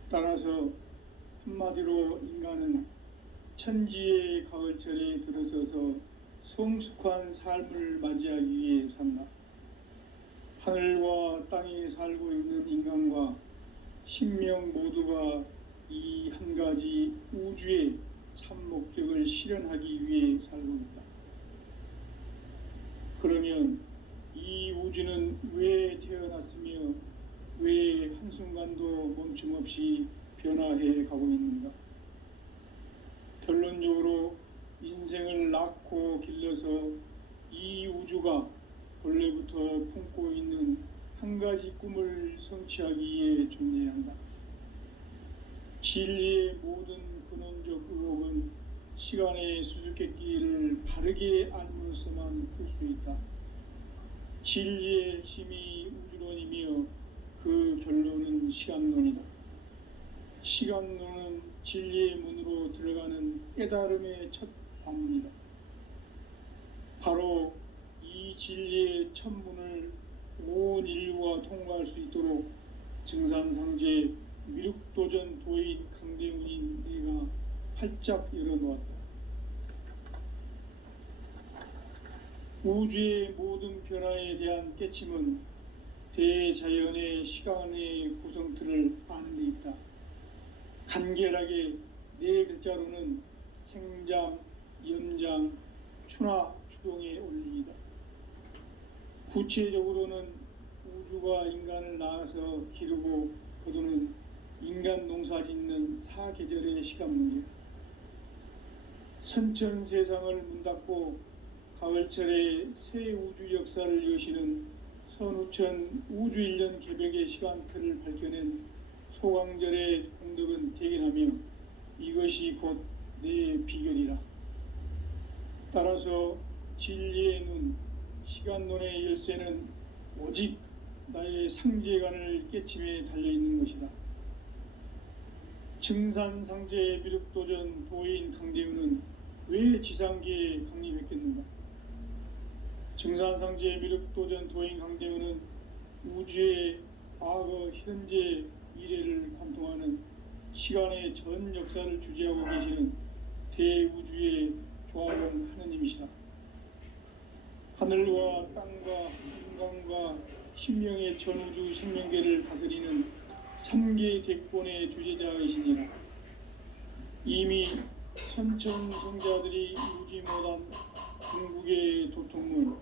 따라서 한마디로 인간은 천지의 가을철에 들어서서 성숙한 삶을 맞이하기 위해 산다. 하늘과 땅에 살고 있는 인간과 신명 모두가 이 한 가지 우주의 참 목적을 실현하기 위해 살고 있다. 그러면 이 우주는 왜 태어났으며 왜 한순간도 멈춤 없이 변화해 가고 있는가? 결론적으로 인생을 낳고 길러서 이 우주가 원래부터 품고 있는 한 가지 꿈을 성취하기 위해 존재한다. 진리의 모든 근원적 의혹은 시간의 수수께끼를 바르게 알므로서만 풀 수 있다. 진리의 핵심이 우주론이며 그 결론은 시간론이다. 시간론은 진리의 문으로 들어가는 깨달음의 첫 방문이다. 바로 이 진리의 첫 문을 온 인류가 통과할 수 있도록 증산상제 미륵도전 도인 강대훈인 내가 활짝 열어놓았다. 우주의 모든 변화에 대한 깨침은 대자연의 시간의 구성틀을 아는 데 있다. 간결하게 네 글자로는 생장, 연장, 추나 추동의 원리이다. 구체적으로는 우주가 인간을 낳아서 기르고 거두는 인간 농사 짓는 사계절의 시간 문제다. 선천 세상을 문 닫고 가을철에 새 우주 역사를 여시는 선우천 우주 1년 개벽의 시간틀을 밝혀낸 소강절의 공덕은 대견하며 이것이 곧 내 비결이라. 따라서 진리의 눈, 시간론의 열쇠는 오직 나의 상제관을 깨침에 달려있는 것이다. 증산상제 미륵도전 도인 강대훈은 왜 지상계에 강림했겠는가? 증산상제 미륵도전 도인 강대훈은 우주의 과거, 현재, 미래를 관통하는 시간의 전 역사를 주재하고 계시는 대우주의 조화론 하느님이시다. 하늘과 땅과 인간과 신명의 전우주 생명계를 다스리는 3개 대권의 주제자이시니라. 이미 선천성자들이 이루지 못한 궁극의 도통문,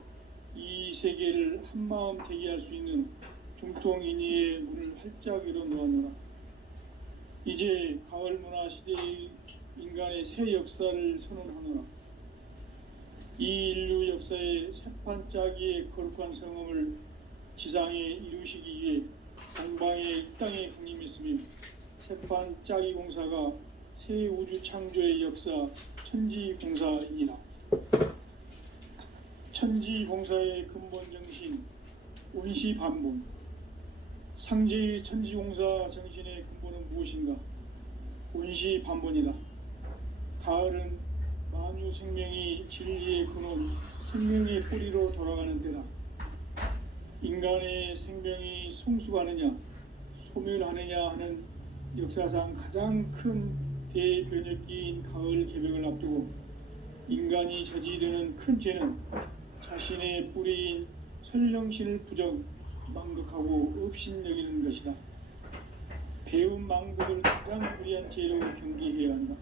이 세계를 한마음 대기할 수 있는 중통인의의 문을 활짝 열어놓았노라. 이제 가을문화 시대의 인간의 새 역사를 선언하노라. 이 인류 역사의 새판짜기의 거룩한 성음을 지상에 이루시기 위해 동방의 이 땅에 강림했으며 새판짜기 공사가 새 우주 창조의 역사 천지공사이니라. 천지공사의 근본 정신 온시반본. 상제의 천지공사 정신의 근본은 무엇인가? 온시반본이다. 가을은 만유 생명이 진리의 근원, 생명의 뿌리로 돌아가는 때다. 인간의 생명이 성숙하느냐, 소멸하느냐 하는 역사상 가장 큰 대변혁기인 가을 개벽을 앞두고 인간이 저지르는 큰 죄는 자신의 뿌리인 설령신을 부정, 망덕하고 업신여기는 것이다. 배움 망덕을 가장 불의한 죄로 경계해야 한다.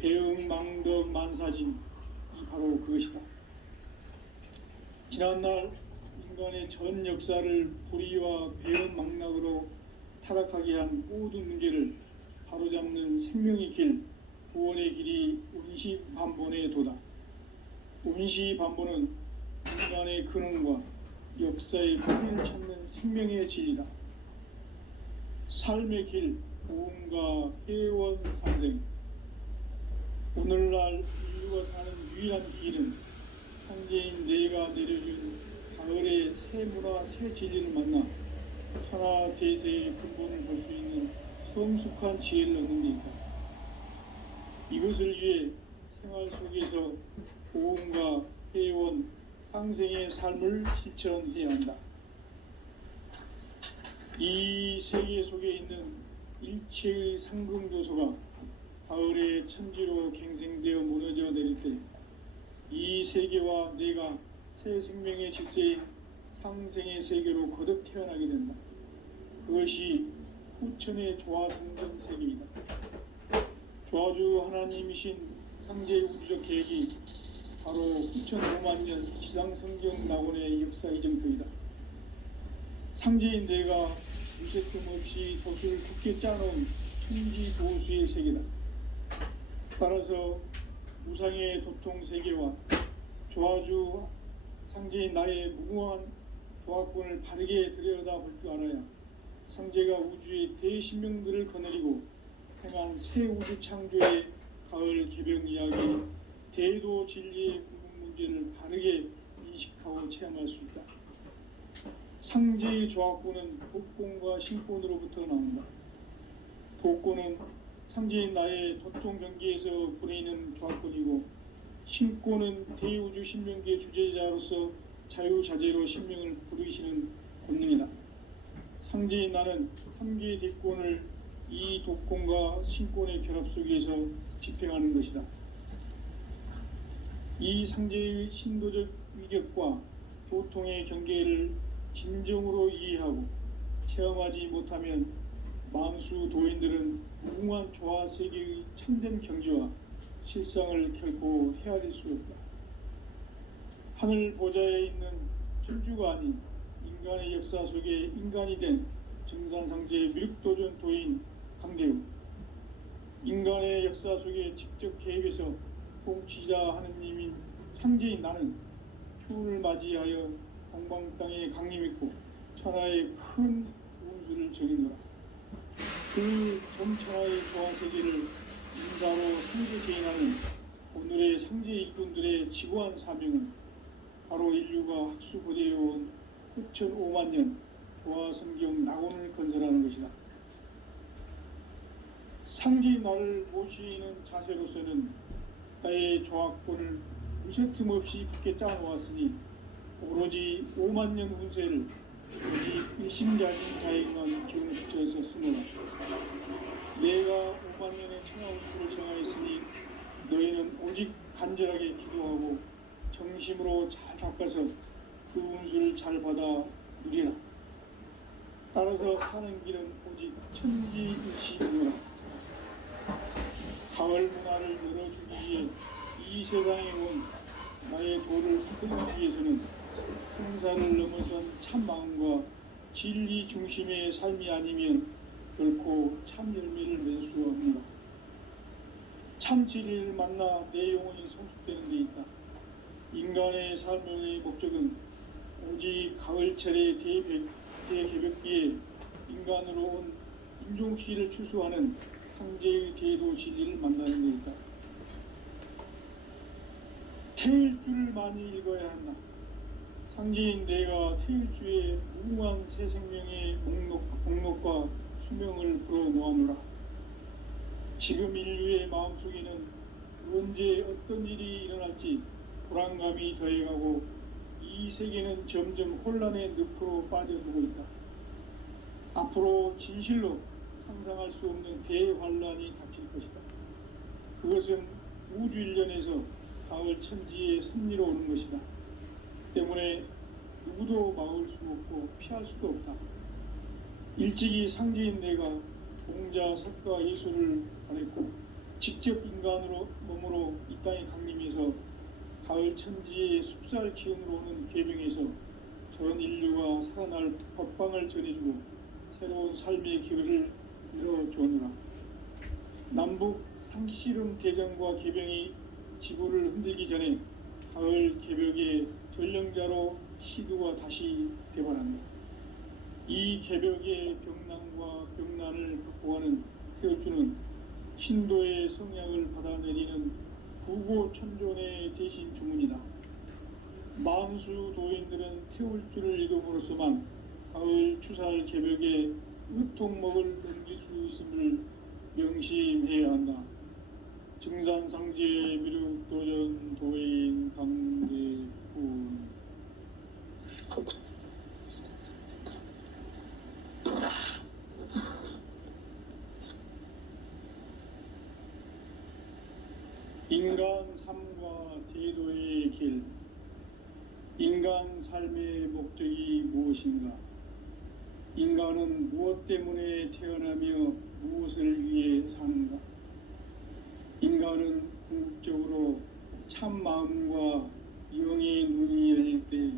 배움 망덕 만사짐이 바로 그것이다. 지난날 인간의 전 역사를 불의와 배움 망락으로 타락하게 한 모든 문제를 바로잡는 생명의 길, 구원의 길이 온시반본의 도다. 온시반본은 인간의 근원과 역사의 뿌리를 찾는 생명의 진리다. 삶의 길, 보험과 회원 상생. 오늘날 인류가 사는 유일한 길은 상제인 내가 내려준 가을의 새 문화, 새 진리를 만나 천하 대세의 근본을 볼 수 있는 성숙한 지혜를 얻는 데 있다. 이것을 위해 생활 속에서 보험과 회원, 상생의 삶을 실천해야 한다. 이 세계 속에 있는 일체의 상금 요소가 가을의 천지로 갱생되어 무너져 내릴 때 이 세계와 내가 새 생명의 질서인 상생의 세계로 거듭 태어나게 된다. 그것이 후천의 조화성전 세계이다. 조화주 하나님이신 상제의 우주적 계획이 바로 후천 5만 년 지상성경 낙원의 역사 이정표이다. 상제인 내가 무쇠틈 없이 돛을 굳게 짜놓은 천지 도수의 세계다. 따라서 무상의 도통 세계와 조화주 상제인 나의 무궁한 조화권을 바르게 들여다볼 줄 알아야 상제가 우주의 대신명들을 거느리고 행한 새 우주 창조의 가을 개벽 이야기, 대도 진리의 궁극 문제를 바르게 인식하고 체험할 수 있다. 상제의 조화권은 독권과 신권으로부터 나온다. 독권은 상제인 나의 도통 경계에서 부리는 조화권이고, 신권은 대우주 신명계 주제자로서 자유자재로 신명을 부르시는 권능이다. 상제인 나는 3개의 대권을 이 독권과 신권의 결합 속에서 집행하는 것이다. 이 상제의 신도적 위격과 도통의 경계를 진정으로 이해하고 체험하지 못하면 만수 도인들은 무궁한 조화 세계의 참된 경지와 실상을 결코 헤아릴 수 없다. 하늘 보좌에 있는 천주가 아닌 인간의 역사 속에 인간이 된 증산상제의 미륵도전 도인 강대우, 인간의 역사 속에 직접 개입해서 통치자 하느님인 상제인 나는 추운을 맞이하여 동방 땅에 강림했고 천하의 큰 운수를 적인 거라. 그 전천하의 조화 세계를 인사로 상제 제인하는 오늘의 상제 일꾼들의 지고한 사명은 바로 인류가 학수고대해온 후천 5만 년 조화 성경 낙원을 건설하는 것이다. 상제인 나를 모시는 자세로서는 나의 조화권을 무쇠틈 없이 굳게 짜놓았으니 오로지 5만 년 운세를 오직 일심가진 자에게만 기운을 붙여서 쓰노라. 내가 5만 년의 천하운수를 정하였으니 너희는 오직 간절하게 기도하고 정심으로 잘 닦아서 그 운수를 잘 받아 누리라. 따라서 사는 길은 오직 천지일시이노라. 가을 문화를 열어주기 위해 이 세상에 온 나의 도를 받들기 위해서는 생사를 넘어선 참 마음과 진리 중심의 삶이 아니면 결코 참 열매를 맺을 수 없노라. 참 진리를 만나 내 영혼이 성숙되는 데 있다. 인간의 삶의 목적은 오직 가을철의 대개벽기에 인간으로 온 인종시를 추수하는 상제의 대도 진리를 만나는 데 있다. 태일주를 많이 읽어야 한다. 상제인 내가 태일주의 무궁한 새 생명의 목록과 수명을 불어놓아노라. 지금 인류의 마음속에는 언제 어떤 일이 일어날지 불안감이 더해가고 이 세계는 점점 혼란의 늪으로 빠져들고 있다. 앞으로 진실로 상상할 수 없는 대환란이 닥칠 것이다. 그것은 우주 일련에서 가을 천지의 섭리로 오는 것이다. 때문에 누구도 막을 수 없고 피할 수도 없다. 일찍이 상제인 내가 공자, 석가, 예수를 보냈고 직접 인간으로 몸으로 이 땅에 강림해서 가을 천지의 숲살 기운으로 오는 계명에서 전 인류가 살아날 법방을 전해주고 새로운 삶의 기회를 열어주었노라. 남북 상씨름 대전과 개병이 지구를 흔들기 전에 가을 개벽의 전령자로 시두가 다시 되발한다. 이 개벽의 병난과 병난을 극복하는 태울주는 신도의 성향을 받아내리는 부고천존의 대신 주문이다. 만수 도인들은 태울주를 읽음으로써만 가을 추살 개벽에 의통목을 넘길 수 있음을 명심해야 한다. 증산상제 미륵도전 도인 강대군. 인간 삶과 대도의 길, 인간 삶의 목적이 무엇인가? 인간은 무엇 때문에 태어나며 무엇을 위해 사는가? 인간은 궁극적으로 참 마음과 영의 눈이 열릴 때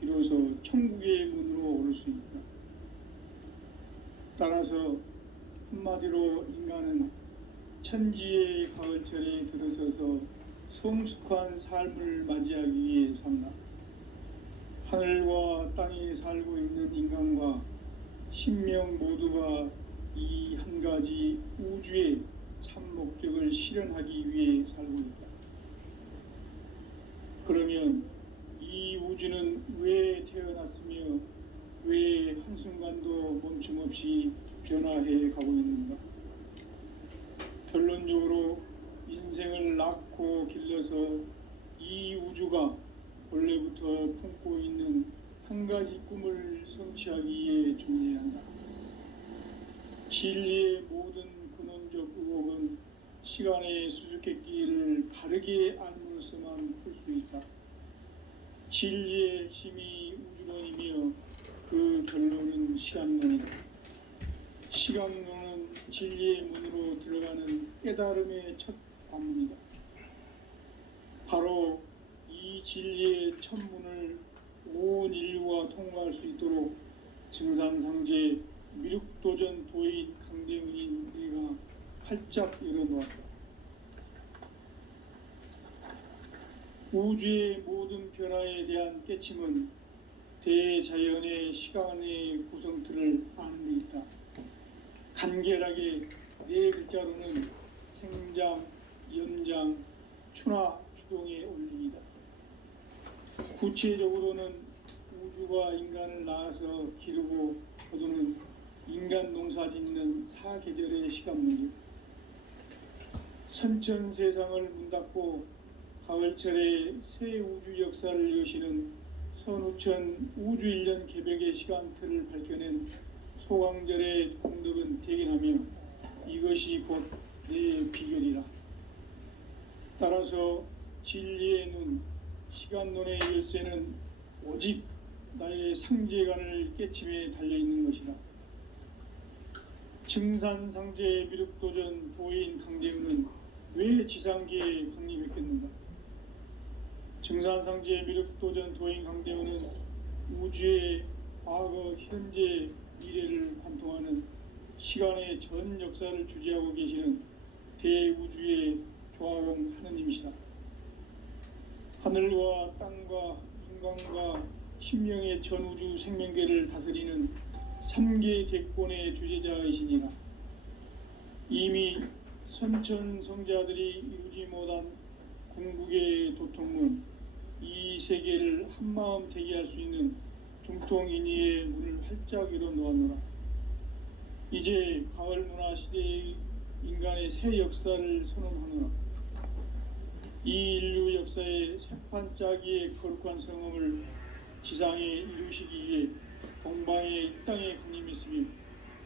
비로소 천국의 문으로 오를 수 있다. 따라서 한마디로 인간은 천지의 가을철에 들어서서 성숙한 삶을 맞이하기 위해 산다. 하늘과 땅에 살고 있는 인간과 신명 모두가 이 한 가지 우주의 참 목적을 실현하기 위해 살고 있다. 그러면 이 우주는 왜 태어났으며 왜 한순간도 멈춤없이 변화해 가고 있는가? 결론적으로 인생을 낳고 길러서 이 우주가 원래부터 품고 있는 한 가지 꿈을 성취하기 위해 존재한다. 진리의 모든 근원적 의혹은 시간의 수수께끼를 바르게 알므로서만 풀 수 있다. 진리의 핵심이 우주론이며 그 결론은 시간론이다. 시간론은 진리의 문으로 들어가는 깨달음의 첫 관문이다. 바로 이 진리의 첫 문을 온 인류가 통과할 수 있도록 증산상제 미륵도전 도인 강대훈인 내가 활짝 열어놓았다. 우주의 모든 변화에 대한 깨침은 대자연의 시간의 구성틀을 아는 데 있다. 간결하게 네 글자로는 생장, 연장, 추나 추동의 원리이다. 구체적으로는 우주가 인간을 낳아서 기르고 거두는 인간 농사 짓는 사계절의 시간 문제, 선천 세상을 문 닫고 가을철에 새 우주 역사를 여시는 선우천 우주 1년 개벽의 시간틀을 밝혀낸 소강절의 공덕은 대견하며 이것이 곧 내 비결이라. 따라서 진리의 눈, 시간론의 열쇠는 오직 나의 상제관을 깨침에 달려있는 것이다. 증산상제 미륵도전 도인 강대훈은 왜 지상계에 강림했겠는가? 증산상제 미륵도전 도인 강대훈은 우주의 과거, 현재, 미래를 관통하는 시간의 전 역사를 주재하고 계시는 대우주의 조화공 하느님이시다. 하늘과 땅과 인간과 신명의 전우주 생명계를 다스리는 3개 대권의 주재자이시니라. 이미 선천성자들이 이루지 못한 궁극의 도통문, 이 세계를 한마음 대기할 수 있는 중통인의의 문을 활짝 열어놓았노라. 이제 가을 문화 시대의 인간의 새 역사를 선언하노라. 이 인류 역사의 새판 짜기의 거룩한 성험을 지상에 이루시기 위해 동방의 이 땅에 강림했으며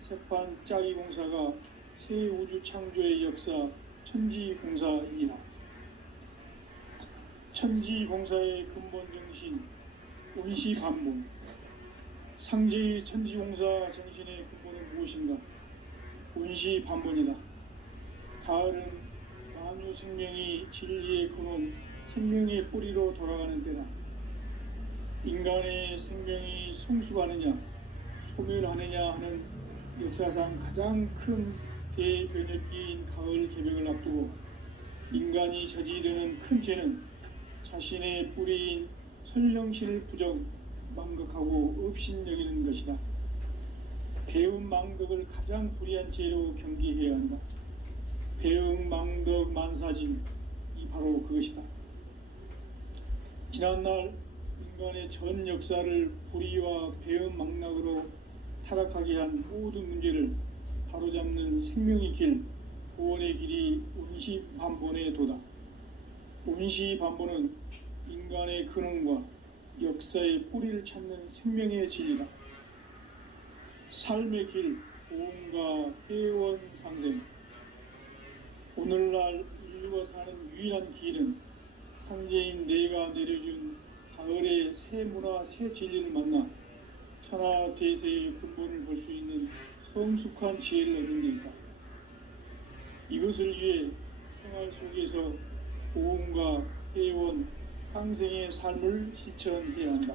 새판 짜기 공사가 새 우주 창조의 역사 천지공사이니라. 천지공사의 근본 정신 운시반본, 상제의 천지공사 정신의 근본은 무엇인가? 운시반본이다. 가을은 만유 생명이 진리의 근원, 생명의 뿌리로 돌아가는 때다. 인간의 생명이 성숙하느냐, 소멸하느냐 하는 역사상 가장 큰 대변혁기인 가을 개벽을 앞두고 인간이 저지르는 큰 죄는 자신의 뿌리인 설령신을 부정, 망극하고 업신여기는 것이다. 배움 망덕을 가장 불의한 죄로 경계해야 한다. 배움 망덕 만사진, 이 바로 그것이다. 지난날 인간의 전 역사를 불의와 배움 망락으로 타락하게 한 모든 문제를 바로잡는 생명의 길, 구원의 길이 운시반본의 도다. 운시반본은 인간의 근원과 역사의 뿌리를 찾는 생명의 진리다. 삶의 길, 보험과 회원 상생. 오늘날 인류가 사는 유일한 길은 상제인 내가 내려준 가을의 새 문화 새 진리를 만나 천하 대세의 근본을 볼 수 있는 성숙한 지혜를 얻는 데 있다. 이것을 위해 생활 속에서 보험과 회원, 상생의 삶을 실천해야 한다.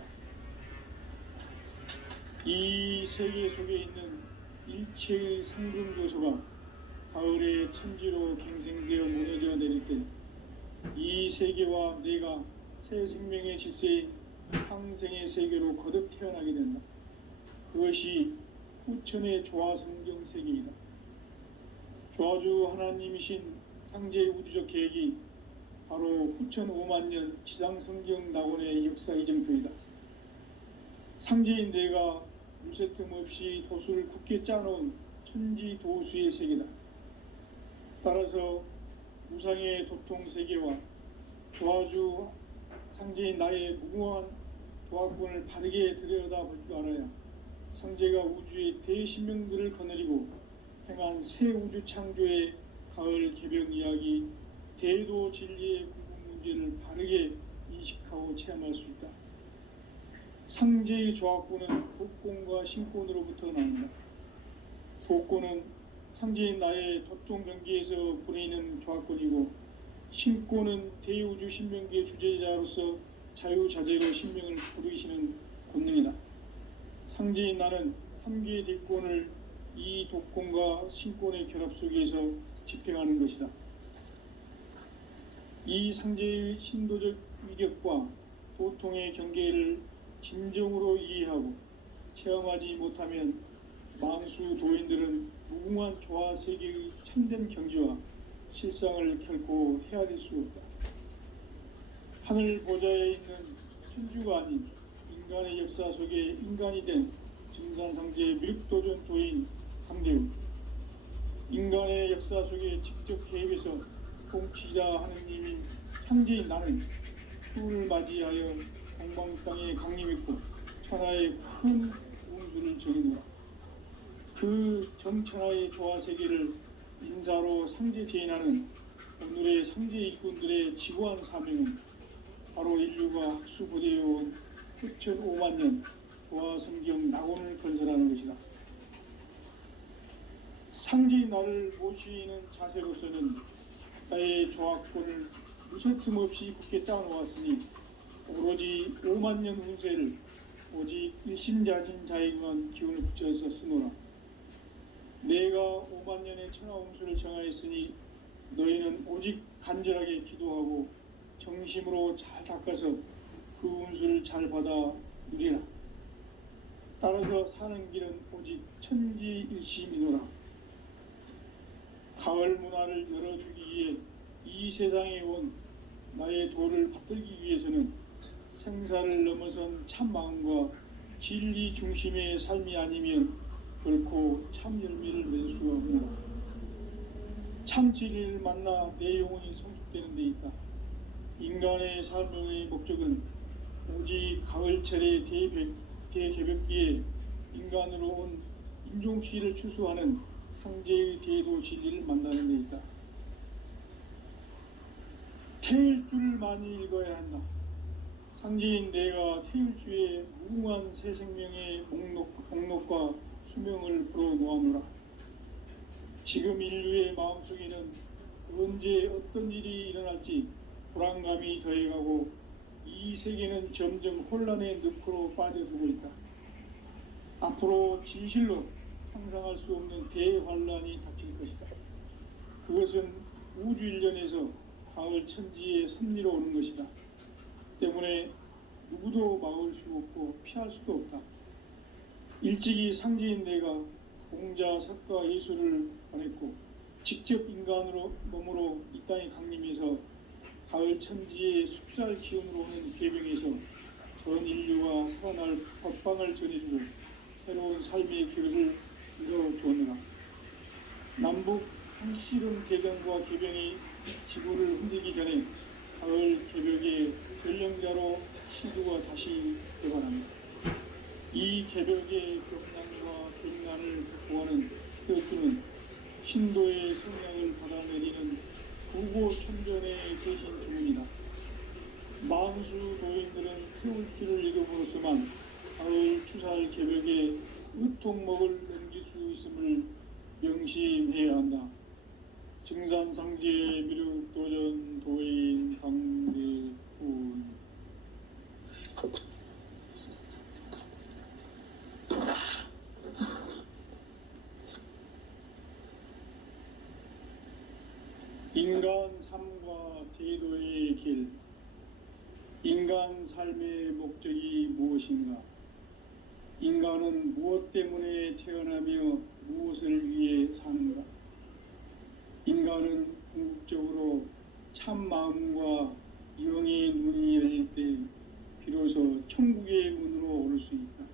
이 세계 속에 있는 일체의 상승 요소가 가을의 천지로 갱생되어 무너져 내릴 때 이 세계와 내가 새 생명의 질서인 상생의 세계로 거듭 태어나게 된다. 그것이 후천의 조화성경 세계이다. 조화주 하나님이신 상제의 우주적 계획이 바로 후천 5만년 지상성경 낙원의 역사 이정표이다. 상제인 내가 물새 틈 없이 도수를 굳게 짜놓은 천지도수의 세계다. 따라서 무상의 도통세계와 조화주 상제인 나의 무궁한 조화권을 바르게 들여다볼 줄 알아야 상제가 우주의 대신명들을 거느리고 행한 새 우주 창조의 가을 개벽 이야기 대도 진리의 구분 문제를 바르게 인식하고 체험할 수 있다. 상제의 조화권은 복권과 신권으로부터 나온다. 복권은 상제인 나의 도통 경계에서 보내는 조화권이고 신권은 대우주 신명기의 주제자로서 자유자재로 신명을 부르시는 권능이다. 상제인 나는 3개의 대권을 이 독권과 신권의 결합 속에서 집행하는 것이다. 이 상제의 신도적 위격과 도통의 경계를 진정으로 이해하고 체험하지 못하면 만수 도인들은 무궁한 조화 세계의 참된 경지와 실상을 결코 헤아릴 수 없다. 하늘 보좌에 있는 천주가 아닌 인간의 역사 속에 인간이 된 증산상제 밀도전 도인 강대우, 인간의 역사 속에 직접 개입해서 통치자 하느님인 상제인 나는 추운을 맞이하여 동방 땅에 강림했고 천하의 큰 운수를 정해놓아 그 정천하의 조화 세계를 인사로 상제 제인하는 오늘의 상제 일꾼들의 지고한 사명은 바로 인류가 학수고대해온 후천 5만년 조화성경 낙원을 건설하는 것이다. 상제인 나를 모시는 자세로서는 나의 조화권을 무쇠틈 없이 굳게 짜놓았으니 오로지 5만년 운세를 오직 일심자진 자에게만 기운을 붙여서 쓰노라. 내가 5만년의 천하 운수를 정하였으니 너희는 오직 간절하게 기도하고 정심으로 잘 닦아서 그 운수를 잘 받아 누리라. 따라서 사는 길은 오직 천지일심이노라. 가을 문화를 열어주기 위해 이 세상에 온 나의 도를 받들기 위해서는 생사를 넘어선 참 마음과 진리 중심의 삶이 아니면 결코 참 열매를 맺을 수가 없노라. 참 진리를 만나 내 영혼이 성숙되는 데 있다. 인간의 삶의 목적은 오직 가을철의 대개벽기에 인간으로 온 인종시를 추수하는 상제의 대도 진리를 만나는 데 있다. 태일 줄을 많이 읽어야 한다. 상제인 내가 태일주의 무궁한 새 생명의 목록과 수명을 불어놓아노라. 지금 인류의 마음속에는 언제 어떤 일이 일어날지 불안감이 더해가고 이 세계는 점점 혼란의 늪으로 빠져들고 있다. 앞으로 진실로 상상할 수 없는 대환란이 닥칠 것이다. 그것은 우주 일련에서 가을 천지의 섭리로 오는 것이다. 때문에 누구도 막을 수 없고 피할 수도 없다. 일찍이 상제인 내가 공자, 석가, 예수를 보냈고 직접 인간으로 몸으로 이 땅에 강림해서 가을 천지의 숲살 기운으로 오는 계병에서 전 인류가 살아날 법방을 전해주고 새로운 삶의 기회를 이뤄주었노라. 남북 상씨름 대전과 개병이 지구를 흔들기 전에 가을 개벽의 전령자로 신두가 다시 되관합니다. 이 개벽의 격난과 격난을 극복하는 태어투는 신도의 성량을 받아내리는 구고천전의 대신 주문이다. 망수 도인들은 태울기를 읽음으로써만 가을 추살 개벽에 으통먹을 넘길 수 있음을 명심해야 한다. 증산상제 미륵도전 도인 강대훈. 인간 삶과 대도의 길. 인간 삶의 목적이 무엇인가? 인간은 무엇 때문에 태어나며 무엇을 위해 사는가? 인간은 궁극적으로 참 마음과 영의 눈이 열릴 때 비로소 천국의 문으로 오를 수 있다.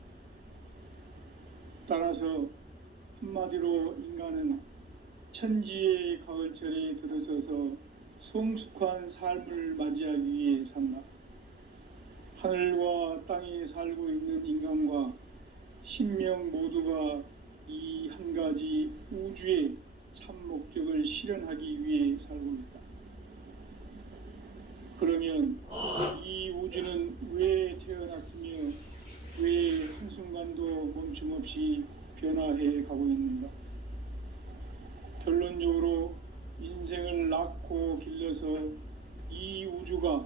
따라서 한마디로 인간은 천지의 가을철에 들어서서 성숙한 삶을 맞이하기 위해 산다. 하늘과 땅에 살고 있는 인간과 신명 모두가 이 한 가지 우주의 참 목적을 실현하기 위해 살고 있다. 그러면 이 우주는 왜 태어났으며 왜 한순간도 멈춤없이 변화해 가고 있는가? 결론적으로 인생을 낳고 길러서 이 우주가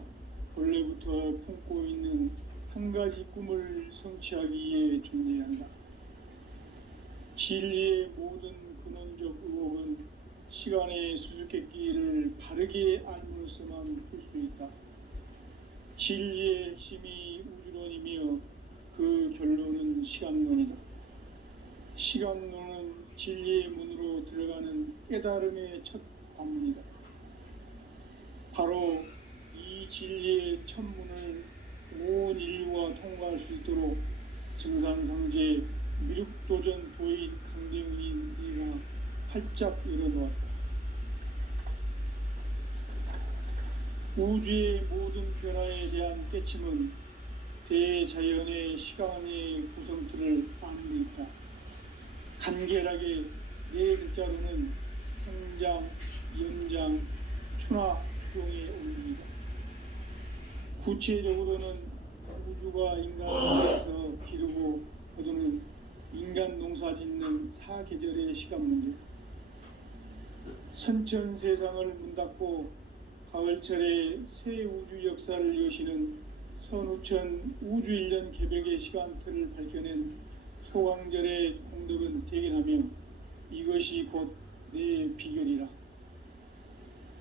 본래부터 품고 있는 한 가지 꿈을 성취하기 위해 존재한다. 진리의 모든 근원적 의혹은 시간의 수수께끼를 바르게 알므로서만 풀 수 있다. 진리의 핵심이 우주론이며 그 결론은 시간론이다. 시간론은 진리의 문으로 들어가는 깨달음의 첫 관문이다. 바로 이 진리의 첫 문을 온 인류가 통과할 수 있도록 증산상제 미륵도전 도인 강대훈인 이가 활짝 열어놓았다. 우주의 모든 변화에 대한 깨침은 대자연의 시간의 구성틀을 아는 데 있다. 간결하게 네 글자로는 생장, 연장, 추나 추동의 원리이다. 구체적으로는 우주가 인간을 위해서 기르고 거두는 인간 농사 짓는 사계절의 시간 문제. 선천 세상을 문 닫고 가을철에 새 우주 역사를 여시는 선우천 우주 1년 개벽의 시간틀을 밝혀낸 소강절의 공덕은 대견하며 이것이 곧 내 비결이라.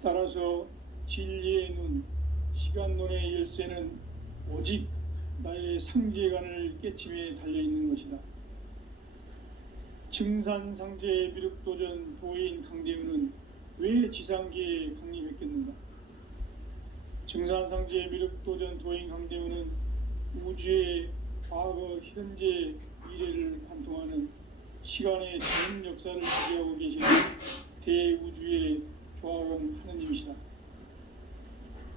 따라서 진리의 눈, 시간론의 열쇠는 오직 나의 상제관을 깨침에 달려있는 것이다. 증산상제 미륵도전 도인 강대훈은 왜 지상계에 강림했겠는가? 증산상제 미륵도전 도인 강대훈은 우주의 과거, 현재, 미래를 관통하는 시간의 전 역사를 지배하고 계시는 대우주의 조화원 하느님이시다.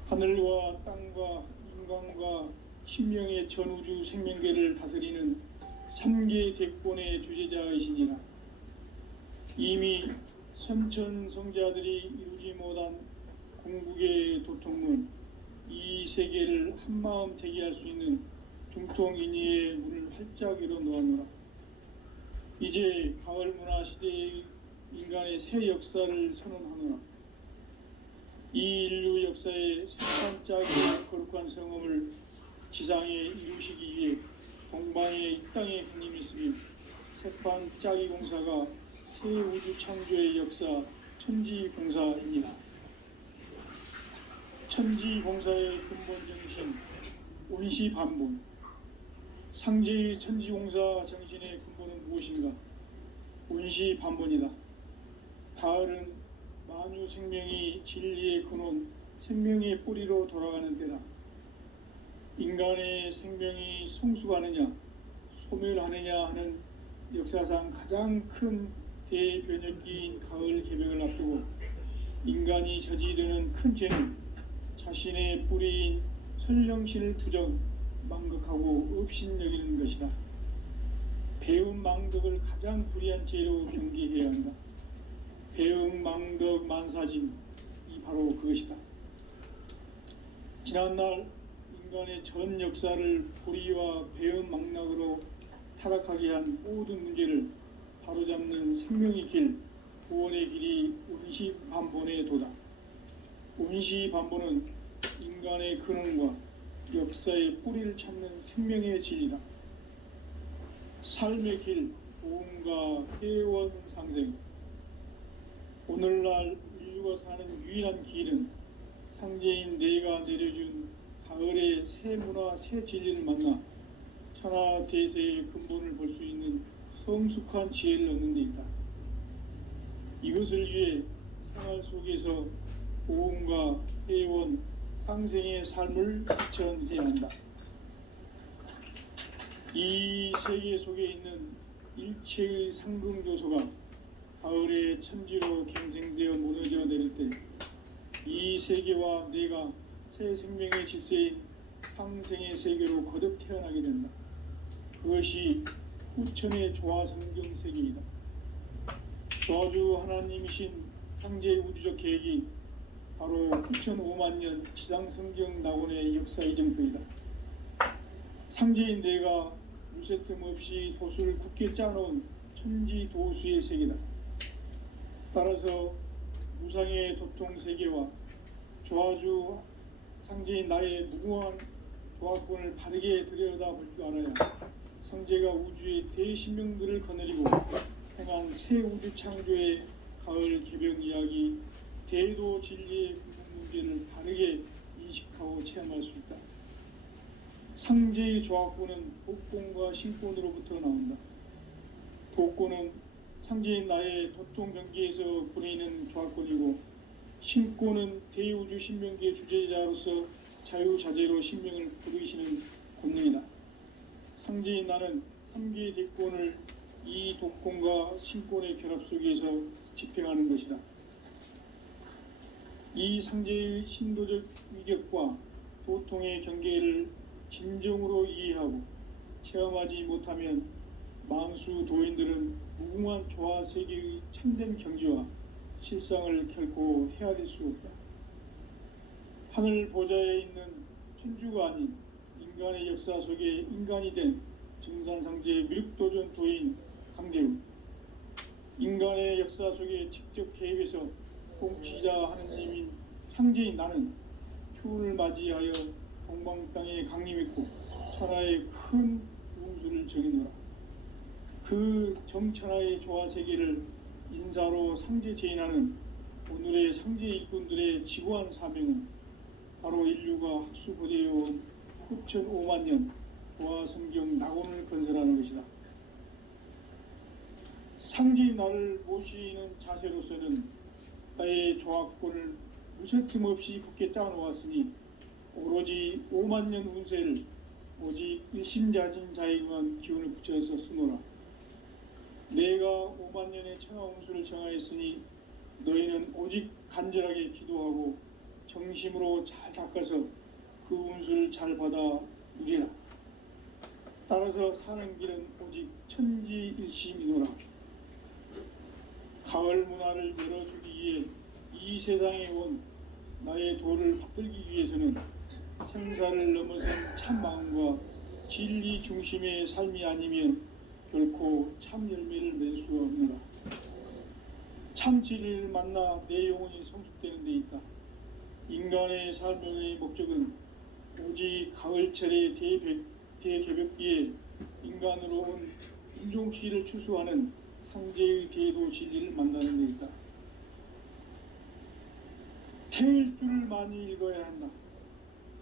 하늘과 땅과 인간과 신명의 전우주 생명계를 다스리는 3계 대권의 주제자이시니라. 이미 선천성자들이 이루지 못한 궁극의 도통문, 이 세계를 한마음 대기할 수 있는 중통인의의 문을 활짝 열어놓았노라. 이제 가을 문화 시대의 인간의 새 역사를 선언하노라. 이 인류 역사의 생산짝의 거룩한 성음을 지상에 이루시기 위해 동방에 이 땅에 강림했으며 새판 짜기 공사가 새 우주 창조의 역사 천지공사입니다. 천지공사의 근본 정신 운시반본. 상제의 천지공사 정신의 근본은 무엇인가? 운시반본이다. 가을은 만유 생명이 진리의 근원, 생명의 뿌리로 돌아가는 때다. 인간의 생명이 성숙하느냐, 소멸하느냐 하는 역사상 가장 큰 대변혁기인 가을 개벽을 앞두고 인간이 저지르는 큰 죄는 자신의 뿌리인 설령신을 부정, 망극하고 업신여기는 것이다. 배움 망덕을 가장 불의한 죄로 경계해야 한다. 배움 망덕 만사진, 이 바로 그것이다. 지난날 인간의 전 역사를 불의와 배은망락으로 타락하게 한 모든 문제를 바로잡는 생명의 길, 구원의 길이 운시반본의 도다. 운시반본은 인간의 근원과 역사의 뿌리를 찾는 생명의 진리다. 삶의 길, 보험과 회원 상생. 오늘날 인류가 사는 유일한 길은 상제인 내가 내려준 가을의 새 문화, 새 진리를 만나 천하 대세의 근본을 볼 수 있는 성숙한 지혜를 얻는 데 있다. 이것을 위해 생활 속에서 보험과 회원, 상생의 삶을 실천해야 한다. 이 세계 속에 있는 일체의 상승 요소가 가을의 천지로 갱생되어 무너져 내릴 때 이 세계와 내가 새 생명의 질서인 상생의 세계로 거듭 태어나게 된다. 그것이 후천의 조화성경 세계이다. 조화주 하나님이신 상제의 우주적 계획이 바로 후천 5만 년 지상성경 낙원의 역사 이정표이다. 상제인 내가 무쇠틈 없이 도수를 굳게 짜놓은 천지 도수의 세계다. 따라서 무상의 도통 세계와 조화주 상제인 나의 무궁한 조화권을 바르게 들여다볼 줄 알아야 상제가 우주의 대신명들을 거느리고 행한 새 우주 창조의 가을 개벽 이야기, 대도 진리의 근본 문제를 바르게 인식하고 체험할 수 있다. 상제의 조화권은 복권과 신권으로부터 나온다. 복권은 상제인 나의 도통 경계에서 보내는 조화권이고, 신권은 대우주 신명기의 주제자로서 자유자재로 신명을 부르시는 권능이다. 상제인 나는 3개의 대권을 이 도권과 신권의 결합 속에서 집행하는 것이다. 이 상제의 신도적 위격과 도통의 경계를 진정으로 이해하고 체험하지 못하면 만수 도인들은 무궁한 조화 세계의 참된 경지와 실상을 결코 헤아릴 수 없다. 하늘 보좌에 있는 천주가 아닌 인간의 역사 속에 인간이 된 증산상제의 미륵도전 도인 강대우, 인간의 역사 속에 직접 개입해서 통치자 하느님인 상제인 나는 추운을 맞이하여 동방 땅에 강림했고 천하의 큰 운수를 정해노라. 그 정천하의 조화세계를 인사로 상제 제인하는 오늘의 상제 일꾼들의 지고한 사명은 바로 인류가 학수고대해온 후천 5만 년 조화성경 낙원을 건설하는 것이다. 상제인 나를 모시는 자세로서는 나의 조화권을 무쇠틈 없이 굳게 짜놓았으니 오로지 5만 년 운세를 오직 일심자진 자에게만 기운을 붙여서 쓰노라. 내가 5만 년의 천하 운수를 정하였으니 너희는 오직 간절하게 기도하고 정심으로 잘 닦아서 그 운수를 잘 받아 누리라. 따라서 사는 길은 오직 천지일심이노라. 가을 문화를 열어주기 위해 이 세상에 온 나의 도를 받들기 위해서는 생사를 넘어선 참 마음과 진리 중심의 삶이 아니면 결코 참 열매를 맺을 수 없노라. 참 진리를 만나 내 영혼이 성숙되는 데 있다. 인간의 삶의 목적은 오직 가을철의 대개벽기에 인간으로 온 인종시를 추수하는 상제의 대도 진리를 만나는 데 있다. 태일주를 많이 읽어야 한다.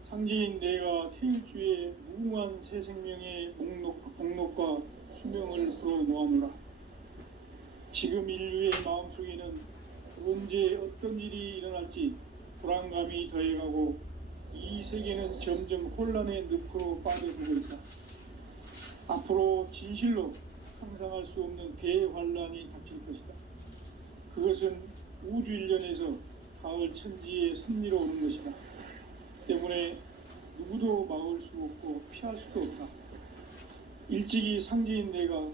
상제인 내가 태일주의 무궁한 새 생명의 목록과 수명을 불어놓아노라. 지금 인류의 마음속에는 언제 어떤 일이 일어날지 불안감이 더해가고 이 세계는 점점 혼란의 늪으로 빠져들고 있다. 앞으로 진실로 상상할 수 없는 대환란이 닥칠 것이다. 그것은 우주 일련에서 가을 천지의 섭리로 오는 것이다. 때문에 누구도 막을 수 없고 피할 수도 없다. 일찍이 상제인 내가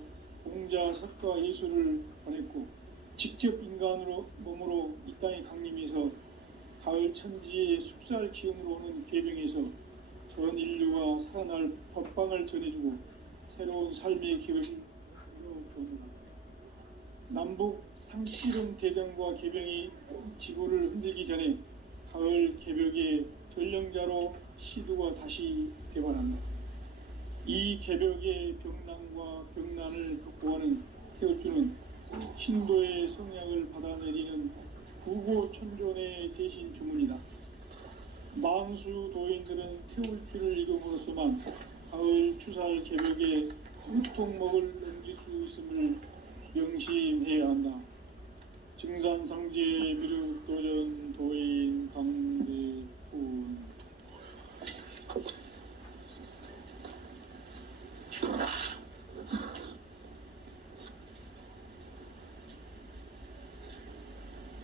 공자, 석가, 예수를 보냈고 직접 인간으로 몸으로 이 땅에 강림해서 가을 천지의 숲살 기운으로 오는 계병에서 전 인류가 살아날 법방을 전해주고 새로운 삶의 기회를 열어줍니다. 남북 상씨름 대전과 계병이 지구를 흔들기 전에 가을 개벽의 전령자로 시두가 다시 되관한다. 이 개벽의 병난과 병난을 극복하는 태울주는 신도의 성약을 받아내리는 부고천존의 대신 주문이다. 만수 도인들은 태울주를 읽음으로써만 가을 추살 개벽에 우통목을 넘길 수 있음을 명심해야 한다. 증산상제 미륵도전 도인 강대훈.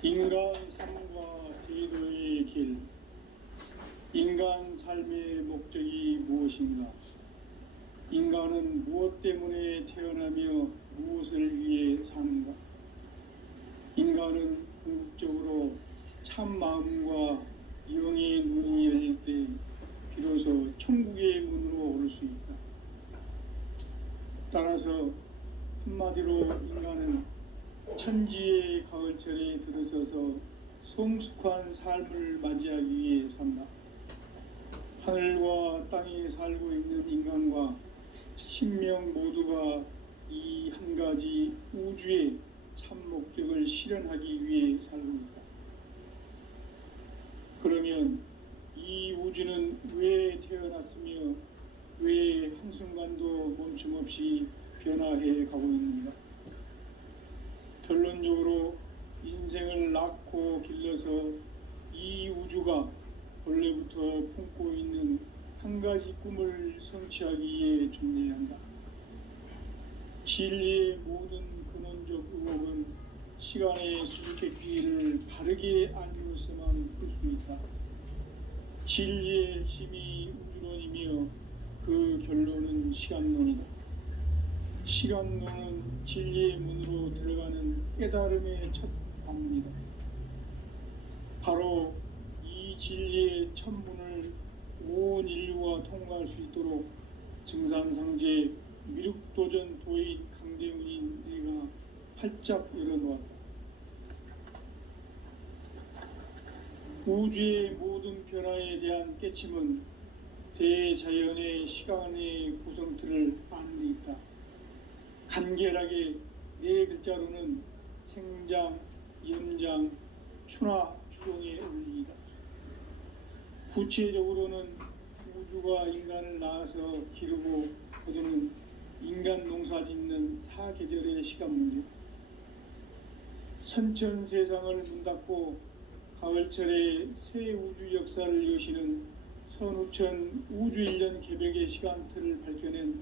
인간 삶과 제도의 길. 인간 삶의 목적이 무엇인가? 인간은 무엇 때문에 태어나며 무엇을 위해 사는가? 인간은 궁극적으로 참 마음과 영의 눈이 열릴 때 비로소 천국의 문으로 오를 수 있다. 따라서 한마디로 인간은 천지의 가을철에 들어서서 성숙한 삶을 맞이하기 위해 산다. 하늘과 땅에 살고 있는 인간과 신명 모두가 이 한 가지 우주의 참 목적을 실현하기 위해 살고 있다. 그러면 이 우주는 왜 태어났으며 왜 한순간도 멈춤없이 변화해 가고 있는가? 결론적으로 인생을 낳고 길러서 이 우주가 원래부터 품고 있는 한 가지 꿈을 성취하기 위해 존재한다. 진리의 모든 근원적 의혹은 시간의 수수께끼를 바르게 알면서만 풀 수 있다. 진리의 핵심이 우주론이며 그 결론은 시간론이다. 시간론은 진리의 문으로 들어가는 깨달음의 첫 방문이다. 바로 이 진리의 첫 문을 온 인류가 통과할 수 있도록 증산상제 미륵도전 도인 강대훈인 내가 활짝 열어놓았다. 우주의 모든 변화에 대한 깨침은 대자연의 시간의 구성틀을 아는 데 있다. 간결하게 네 글자로는 생장, 연장, 추나 추동의 원리이다. 구체적으로는 우주가 인간을 낳아서 기르고 거두는 인간 농사 짓는 사계절의 시간 문제다. 선천 세상을 문 닫고 가을철에 새 우주 역사를 여시는 선우천 우주 1년 개벽의 시간틀을 밝혀낸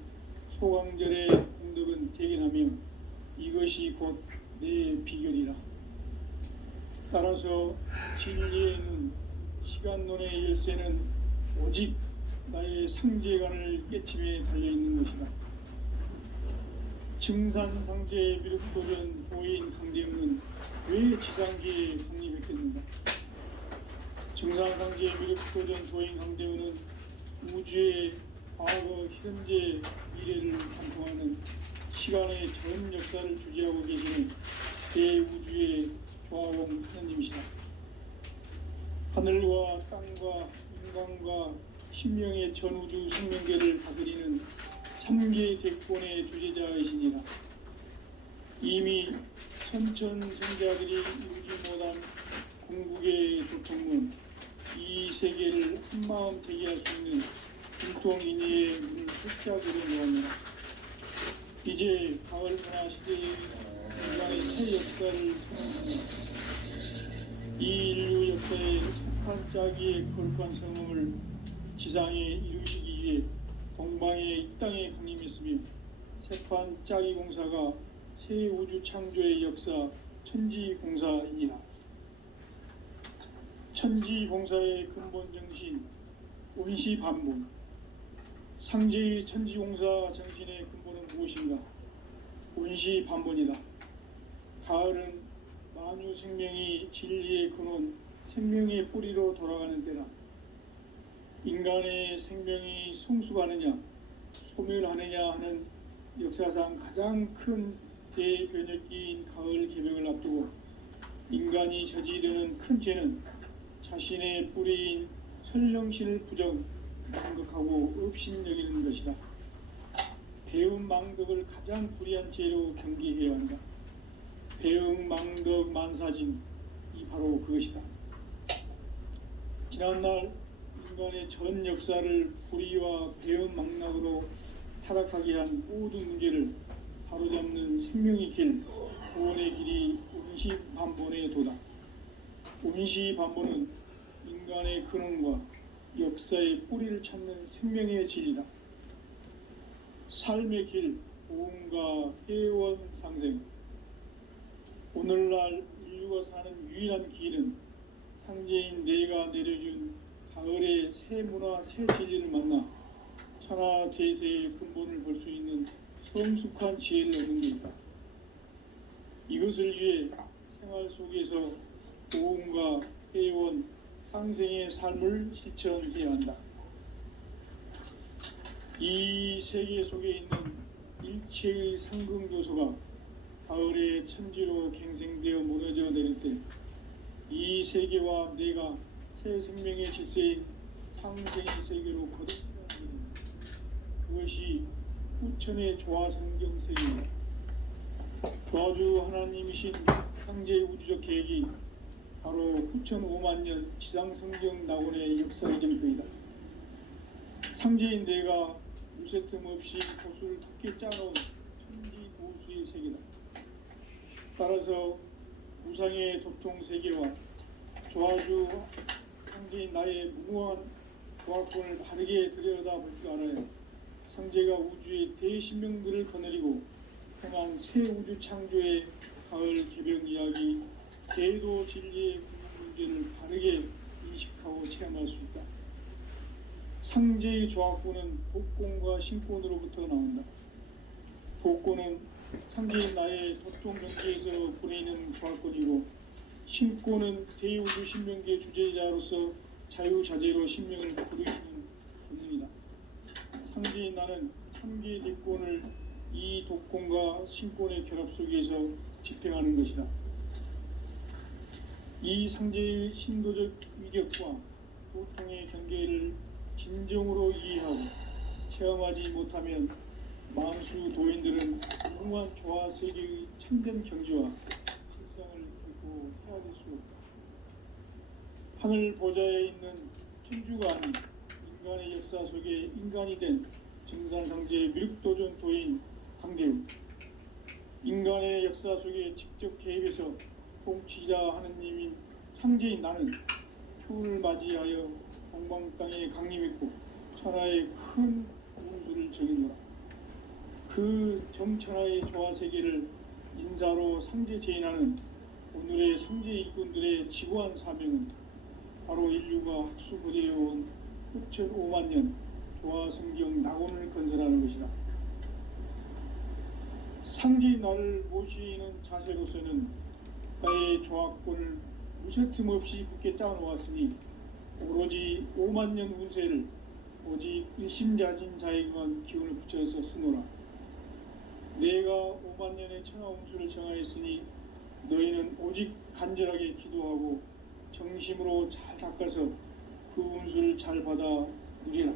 소강절의 공덕은 대견하며 이것이 곧 내 비결이라. 따라서 진리에는 시간론의 열쇠는 오직 나의 상제관을 깨침에 달려있는 것이다. 증산상제 미륵도전 도인 강대훈은 왜 지상계에 강림했겠는가? 증산상제 미륵도전 도인 강대훈은 우주의 과거, 현재, 미래를 관통하는 시간의 전 역사를 주재하고 계시는 대우주의 조화원 하나님이시다. 하늘과 땅과 인간과 신명의 전우주 생명계를 다스리는 3개 대권의 주재자이시니라. 이미 선천성자들이 이루지 못한 궁극의 도통문, 이 세계를 한마음 되게 할 수 있는 중통인의의 문을 활짝 열어놓았느라. 이제 가을 문화 시대의 인간의 새 역사를 선언합니다. 이 인류 역사의 석판짜기의 거룩한 성음을 지상에 이루시기 위해 동방의 이 땅에 강림했으며 세판짜기 공사가 새 우주 창조의 역사 천지공사이니라. 천지공사의 근본 정신 원시반복. 상제의 천지공사 정신의 근본은 무엇인가? 원시반본이다. 가을은 만유 생명이 진리의 근원 생명의 뿌리로 돌아가는 때다. 인간의 생명이 성숙하느냐 소멸하느냐 하는 역사상 가장 큰 대변혁기인 가을 개벽을 앞두고 인간이 저지르는 큰 죄는 자신의 뿌리인 설령신을 부정, 망덕하고 업신여기는 것이다. 배움 망덕을 가장 불의한 죄로 경계해야 한다. 배움 망덕 만사진, 이 바로 그것이다. 지난날 인간의 전 역사를 불의와 배움 망락으로 타락하게 한 모든 문제를 바로잡는 생명의 길, 구원의 길이 운시반본의 도다. 운시반본은 인간의 근원과 역사의 뿌리를 찾는 생명의 진리다. 삶의 길, 보험과 해원상생. 오늘날 인류가 사는 유일한 길은 상제인 내가 내려준 가을의 새 문화, 새 진리를 만나 천하 제세의 근본을 볼 수 있는 성숙한 지혜를 얻는 데 있다. 이것을 위해 생활 속에서 보험과 해원, 상생의 삶을 실천해야 한다. 이 세계 속에 있는 일체의 상극 요소가 가을의 천지로 갱생되어 무너져 내릴 때 이 세계와 내가 새 생명의 질서인 상생의 세계로 거듭나는 그것이 후천의 조화성경 세계입니다. 조화주 하나님이신 상제의 우주적 계획이 바로 후천 5만년 지상성경 낙원의 역사의 정표이다. 상제인 내가 무쇠틈 없이 고수를 굳게 짜놓은 천지 보수의 세계다. 따라서 무상의 도통 세계와 조화주 상제인 나의 무궁한 조화권을 바르게 들여다볼 줄 알아야 상제가 우주의 대신명들을 거느리고 행한 새 우주 창조의 가을 개벽 이야기, 대도 진리의 문제를 바르게 인식하고 체험할 수 있다. 상제의 조화권은 복권과 신권으로부터 나온다. 복권은 상제인 나의 도통 경계에서 보내는 조화권이고, 신권은 대우주 신명계 주제자로서 자유자재로 신명을 부르시는 본능이다. 상제인 나는 삼계 대권을 이 독권과 신권의 결합 속에서 집행하는 것이다. 이 상제의 신도적 위격과 도통의 경계를 진정으로 이해하고 체험하지 못하면 만수 도인들은 무궁한 조화 세계의 참된 경지와 실상을 결코 헤아릴 수 없다. 하늘 보좌에 있는 천주가 아닌 인간의 역사 속에 인간이 된 증산상제의 미륵도전 도인 강대우, 인간의 역사 속에 직접 개입해서 통치자 하느님인 상제인 나는 추운을 맞이하여 동방 땅에 강림했고 천하의 큰 운수를 적인노라. 그 정천하의 조화 세계를 인사로 상제 제인하는 오늘의 상제 일꾼들의 지고한 사명은 바로 인류가 학수부대해온 후천 5만년 조화 성경 낙원을 건설하는 것이다. 상제인 나를 모시는 자세로서는 나의 조화권을 무쇠틈 없이 굳게 짜놓았으니 오로지 5만년 운세를 오직 일심자진 자에게만 기운을 붙여서 쓰노라. 내가 5만년의 천하 운수를 정하였으니 너희는 오직 간절하게 기도하고 정심으로 잘 닦아서 그 운수를 잘 받아 누리라.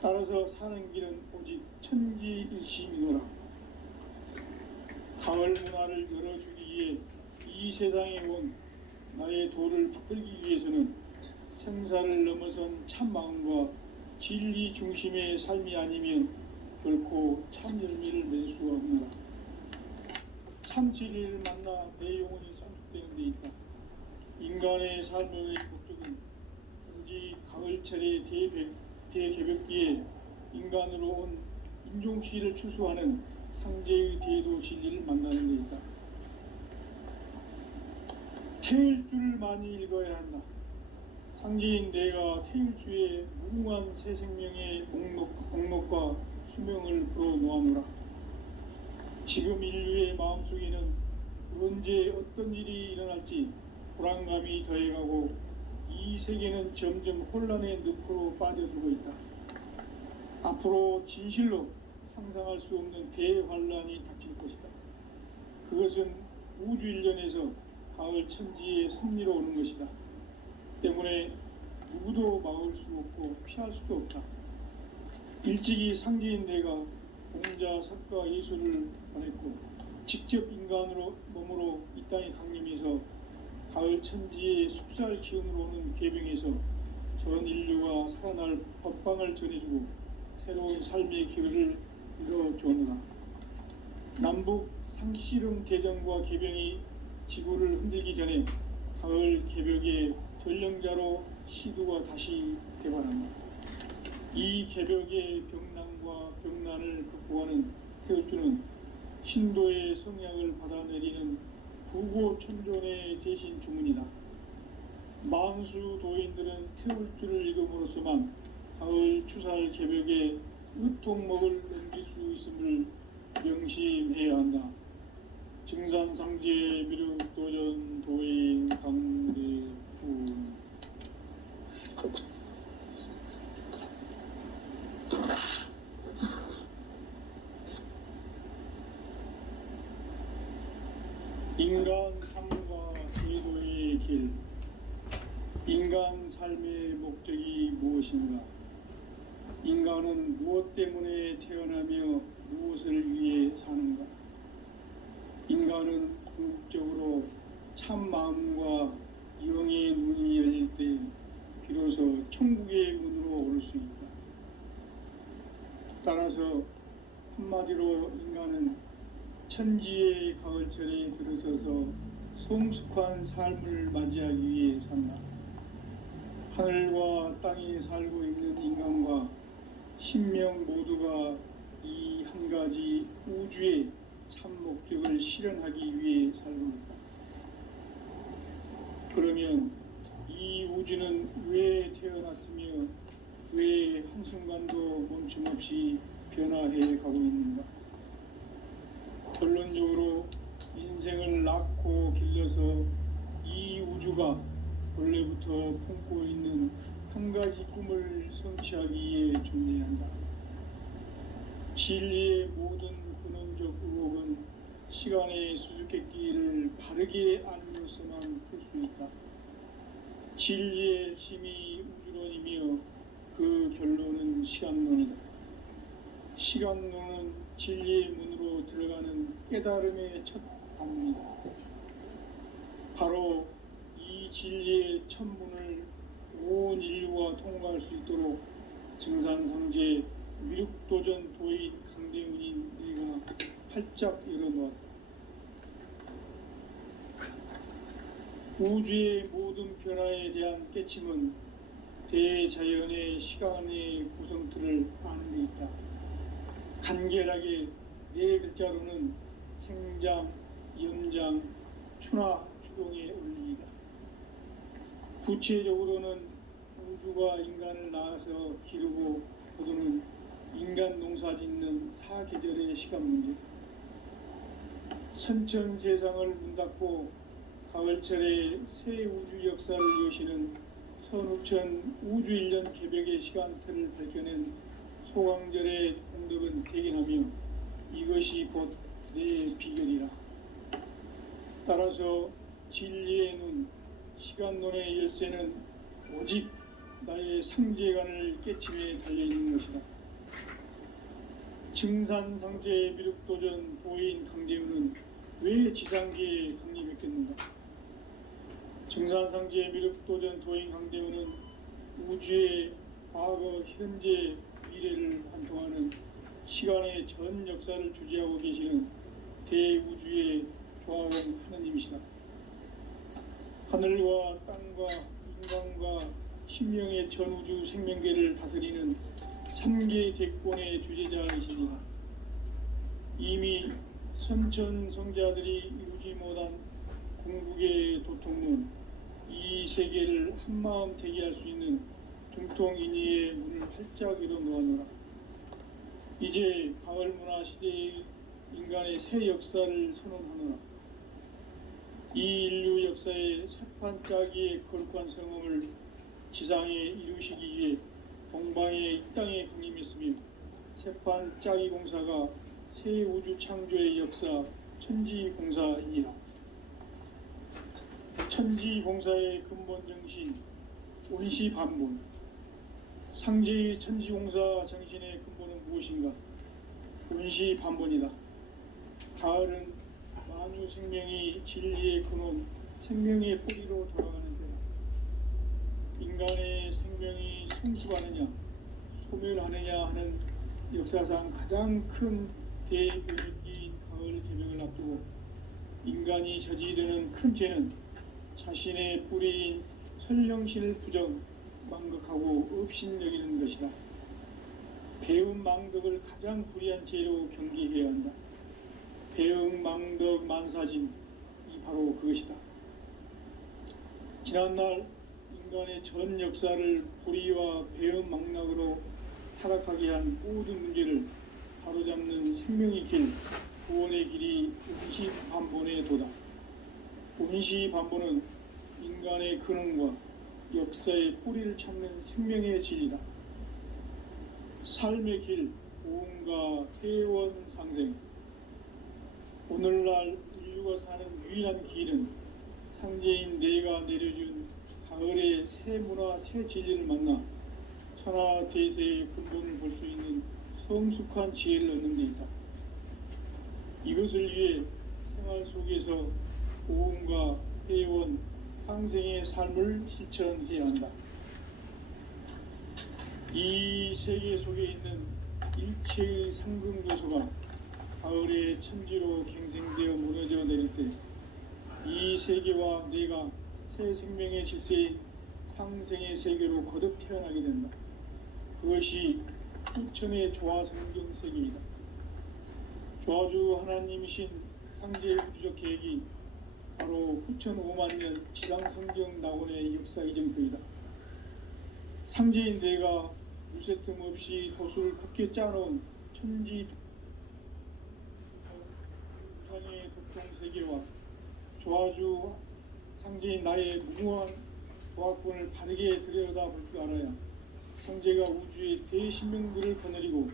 따라서 사는 길은 오직 천지일심이노라. 가을 문화를 열어주기 위해 이 세상에 온 나의 도를 받들기 위해서는 생사를 넘어선 참 마음과 진리 중심의 삶이 아니면 결코 참 열매를 맺을 수가 없노라. 참 진리를 만나 내 영혼이 성숙되는 데 있다. 인간의 삶의 목적은 오직 가을철의 대개벽기에 인간으로 온 인종시를 추수하는 상제의 대도 진리를 만나는 데 있다. 태일주를 많이 읽어야 한다. 상제인 내가 태일주의 무궁한 새 생명의 목록과 수명을 불어놓아노라. 지금 인류의 마음속에는 언제 어떤 일이 일어날지 불안감이 더해가고 이 세계는 점점 혼란의 늪으로 빠져들고 있다. 앞으로 진실로 상상할 수 없는 대환란이 닥칠 것이다. 그것은 우주 일련에서 가을 천지의 섭리로 오는 것이다. 때문에 누구도 막을 수 없고 피할 수도 없다. 일찍이 상제인 내가 공자, 석가, 예수를 보냈고 직접 인간으로 몸으로 이 땅에 강림해서 가을 천지의 숙살 기운으로 오는 계병에서 전 인류가 살아날 법방을 전해주고 새로운 삶의 기회를 이뤄주었노라. 남북 상씨름 대전과 계병이 지구를 흔들기 전에 가을 개벽의 전령자로 시두가 다시 대발한다. 이 개벽의 병난과 병난을 극복하는 태울주는 신도의 성약을 받아내리는 부고천존의 대신 주문이다. 만수 도인들은 태울주를 읽음으로써만 가을 추살 개벽의 으통목을 넘길 수 있음을 명심해야 한다. 증산상제 미륵도전 도인 강대훈. 인간 삶과 제도의 길. 인간 삶의 목적이 무엇인가? 인간은 무엇 때문에 태어나며 무엇을 위해 사는가? 인간은 궁극적으로 참 마음과 영의 문이 열릴 때 비로소 천국의 문으로 오를 수 있다. 따라서 한마디로 인간은 천지의 가을철에 들어서서 성숙한 삶을 맞이하기 위해 산다. 하늘과 땅에 살고 있는 인간과 신명 모두가 이 한 가지 우주의 참 목적을 실현하기 위해 살고 있다. 그러면 이 우주는 왜 태어났으며 왜 한순간도 멈춤없이 변화해 가고 있는가? 결론적으로 인생을 낳고 길러서 이 우주가 원래부터 품고 있는 한 가지 꿈을 성취하기 위해 존재한다. 진리의 모든 근원적 의혹은 시간의 수수께끼를 바르게 알므로서만 풀 수 있다. 진리의 힘이 우주론이며 그 결론은 시간론이다. 시간론은 진리의 문으로 들어가는 깨달음의 첫 방문이다. 바로 이 진리의 첫 문을 온 인류가 통과할 수 있도록 증산상제 미륵도전 도인 강대훈인 내가 활짝 열어놓았다. 우주의 모든 변화에 대한 깨침은 대자연의 시간의 구성틀을 아는 데 있다. 간결하게 네 글자로는 생장, 연장, 추나 추동의 원리이다. 구체적으로는 우주가 인간을 낳아서 기르고 거두는 인간 농사 짓는 사계절의 시간 문제. 선천 세상을 문 닫고 가을철에 새 우주 역사를 여시는 선우천 우주 1년 개벽의 시간틀을 밝혀낸 소강절의 공덕은 대견하며 이것이 곧 내 비결이라. 따라서 진리의 눈, 시간론의 열쇠는 오직 나의 상제관을 깨침에 달려있는 것이다. 증산상제 미륵도전 도인 강대훈은 왜 지상계에 강림했겠는가? 증산상제 미륵도전 도인 강대훈은 우주의 과거, 현재, 미래를 관통하는 시간의 전 역사를 주재하고 계시는 대우주의 조화원 하느님이시다. 하늘과 땅과 인간과 신명의 전우주 생명계를 다스리는 3계 대권의 주재자이시니라. 이미 선천성자들이 이루지 못한 궁극의 도통문, 이 세계를 한마음 대기할 수 있는 중통인의의 문을 활짝 열어놓았노라. 이제 가을 문화 시대의 인간의 새 역사를 선언하노라. 이 인류 역사의 새판짜기의 거룩한 성음을 지상에 이루시기 위해 동방의 이 땅에 강림했으며 새판짜기 공사가 새 우주 창조의 역사 천지공사이니라. 천지공사의 근본 정신 온시반본. 상제의 천지공사 정신의 근본은 무엇인가? 온시반본이다. 가을은 만유 생명이 진리의 근원, 생명의 뿌리로 돌아가는 때다. 인간의 생명이 성숙하느냐, 소멸하느냐 하는 역사상 가장 큰 대변기인 가을 개명을 앞두고 인간이 저지르는 큰 죄는 자신의 뿌리인 설령신을 부정, 망극하고 업신여기는 것이다. 배운 망덕을 가장 불의한 죄로 경계해야 한다. 배응 망덕 만사진, 이 바로 그것이다. 지난날 인간의 전 역사를 불의와 배응 망락으로 타락하게 한 모든 문제를 바로잡는 생명의 길, 구원의 길이 온시반본의 도다. 온시반본은 인간의 근원과 역사의 뿌리를 찾는 생명의 진리다. 삶의 길, 고음과 회원상생. 오늘날 인류가 사는 유일한 길은 상제인 내가 내려준 가을의 새 문화, 새 진리를 만나 천하대세의 근본을 볼 수 있는 성숙한 지혜를 얻는 데 있다. 이것을 위해 생활 속에서 고음과 회원, 상생의 삶을 실천해야 한다. 이 세계 속에 있는 일체의 상금 요소가 가을의 천지로 갱생되어 무너져 내릴 때 이 세계와 내가 새 생명의 질서인 상생의 세계로 거듭 태어나게 된다. 그것이 후천의 조화성경 세계이다. 조화주 하나님이신 상제의 우주적 계획이 바로 후천 5만년 지상성경 낙원의 역사 이정표이다. 상제인 내가 무쇠틈 없이 도수를 굳게 짜놓은 천지 우상의 독통세계와 조화주 상제인 나의 무모한 조합권을 바르게 들여다볼 줄 알아야 상제가 우주의 대신명들을 거느리고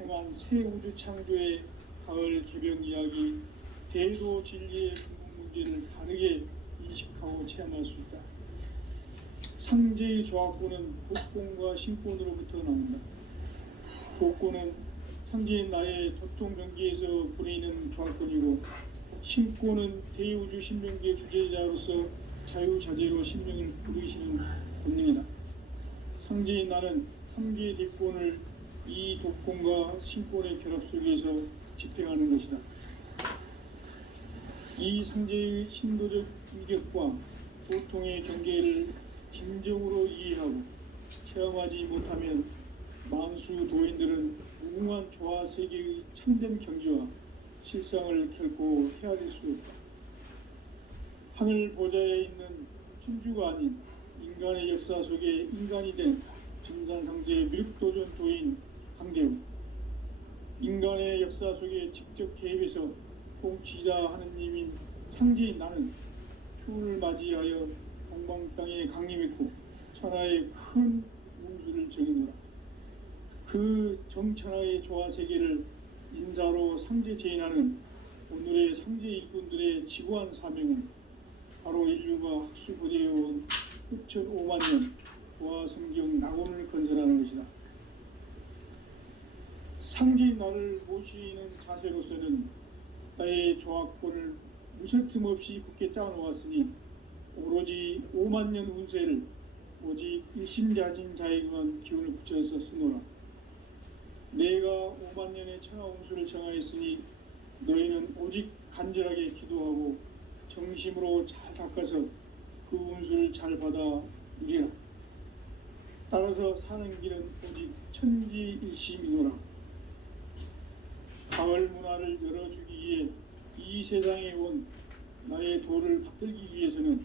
행한 새 우주 창조의 가을 개변 이야기, 대도 진리의 근본 문제를 바르게 인식하고 체험할 수 있다. 상제의 조합권은 독권과 신권으로부터 나온다. 독권은 상제인 나의 도통 경계에서 부리는 조합권이고, 신권은 대우주 신명계 주제자로서 자유자재로 신명을 부르시는 본능이다. 상제인 나는 3개의 뒷권을 이 독권과 신권의 결합 속에서 집행하는 것이다. 이 상제의 신도적 위력과 도통의 경계를 진정으로 이해하고 체험하지 못하면 만수 도인들은 무궁한 조화 세계의 참된 경지와 실상을 결코 헤아릴 수 없다. 하늘 보좌에 있는 천주가 아닌 인간의 역사 속에 인간이 된 증산상제의 미륵도전 도인 강대우, 인간의 역사 속에 직접 개입해서 통치자 하느님인 상제인 나는 추운을 맞이하여 동방 땅에 강림했고 천하의 큰 운수를 정해놓으라. 그 정천하의 조화 세계를 인사로 상제 제인하는 오늘의 상제 일꾼들의 지구한 사명은 바로 인류가 학수부대해온 후천 5만년 조화 성경 낙원을 건설하는 것이다. 상제인 나를 모시는 자세로서는 나의 조합권을 무쇠틈 없이 굳게 짜놓았으니 오로지 5만년 운세를 오직 일심자진 자에게만 기운을 붙여서 쓰노라. 내가 5만년의 천하 운수를 정하였으니 너희는 오직 간절하게 기도하고 정심으로 잘 닦아서 그 운수를 잘 받아 누리라. 따라서 사는 길은 오직 천지일심이노라. 가을 문화를 열어주기 위해 이 세상에 온 나의 도를 받들기 위해서는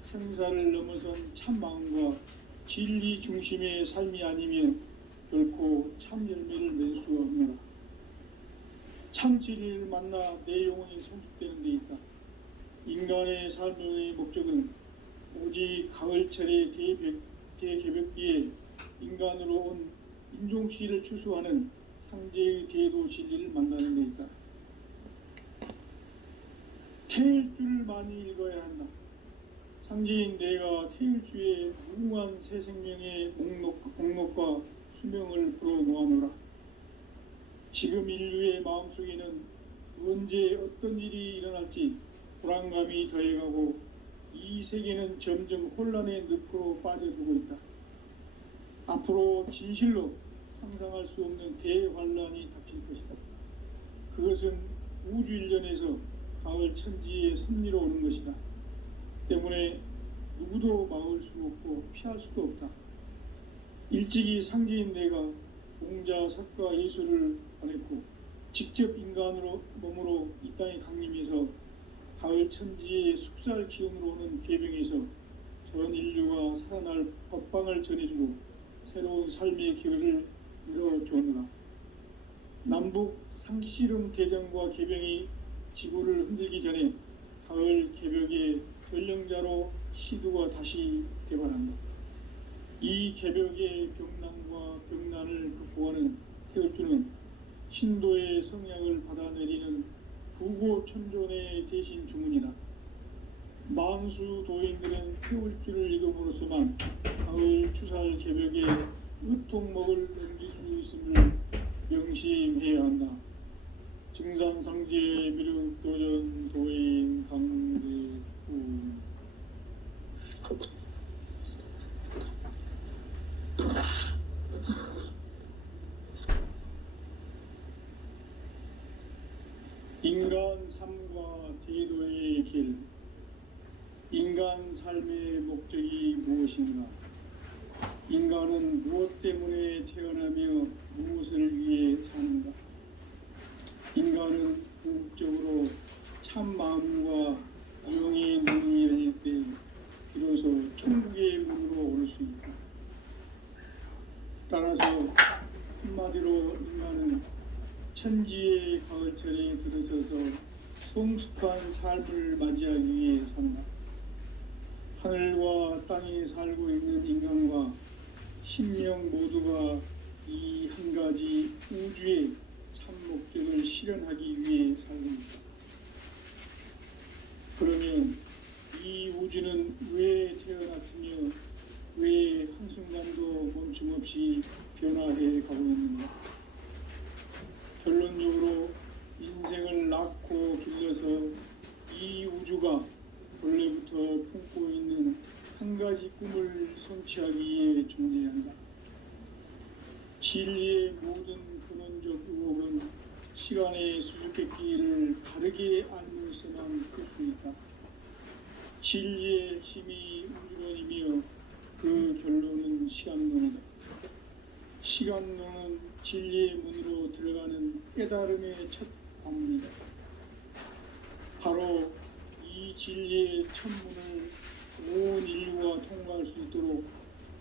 생사를 넘어선 참 마음과 진리 중심의 삶이 아니면 결코 참 열매를 낼 수가 없노라. 참 진리를 만나 내 영혼이 성숙되는 데 있다. 인간의 삶의 목적은 오직 가을철의 대개벽기에 인간으로 온 인종시를 추수하는 상제의 대도 진리를 만나는 데 있다. 태일 줄을 많이 읽어야 한다. 상제인 내가 태일주의 무궁한 새 생명의 목록과 수명을 불어놓아노라. 지금 인류의 마음속에는 언제 어떤 일이 일어날지 불안감이 더해가고 이 세계는 점점 혼란의 늪으로 빠져들고 있다. 앞으로 진실로 상상할 수 없는 대환란이 닥칠 것이다. 그것은 우주 일련에서 가을 천지의 섭리로 오는 것이다. 때문에 누구도 막을 수 없고 피할 수도 없다. 일찍이 상제인 내가 공자, 석가, 예수를 보냈고 직접 인간으로 몸으로 이 땅에 강림해서 가을 천지의 숙살 기운으로 오는 계병에서 전 인류가 살아날 법방을 전해주고 새로운 삶의 기회를 열어주었노라. 남북 상씨름 대전과 계병이 지구를 흔들기 전에 가을 개벽의 전령자로 시두가 다시 대발한다. 이 개벽의 병난과 병난을 극복하는 태을주는 신도의 성약을 받아내리는 부고천존의 대신 주문이다. 만수 도인들은 태울주를 읽음으로써만 가을 추살 개벽의 의통목을 넘길 수 있음을 명심해야 한다. 증산상제 미륵도전 도인 강대구 인간 삶과 대도의 길. 인간 삶의 목적이 무엇인가? 인간은 무엇 때문에 태어나며 무엇을 위해 사는가? 인간은 궁극적으로 참 마음과 영의 문이 열릴 때 비로소 천국의 문으로 올 수 있다. 따라서 한마디로 인간은 천지의 가을철에 들어서서 성숙한 삶을 맞이하기 위해 산다. 하늘과 땅에 살고 있는 인간과 신명 모두가 이 한 가지 우주의 참 목적을 실현하기 위해 살고 있다. 그러면 이 우주는 왜 태어났으며 왜 한순간도 멈춤 없이 변화해 가고 있는가? 결론적으로 인생을 낳고 길러서 이 우주가 원래부터 품고 있는 한 가지 꿈을 성취하기 위해 존재한다. 진리의 모든 근원적 의혹은 시간의 수수께끼를 바르게 알면서만 풀 수 있다. 진리의 핵심이 우주론이며 그 결론은 시간론이다. 시간론은 진리의 문으로 들어가는 깨달음의 첫 방문이다. 바로 이 진리의 첫 문을 온 인류가 통과할 수 있도록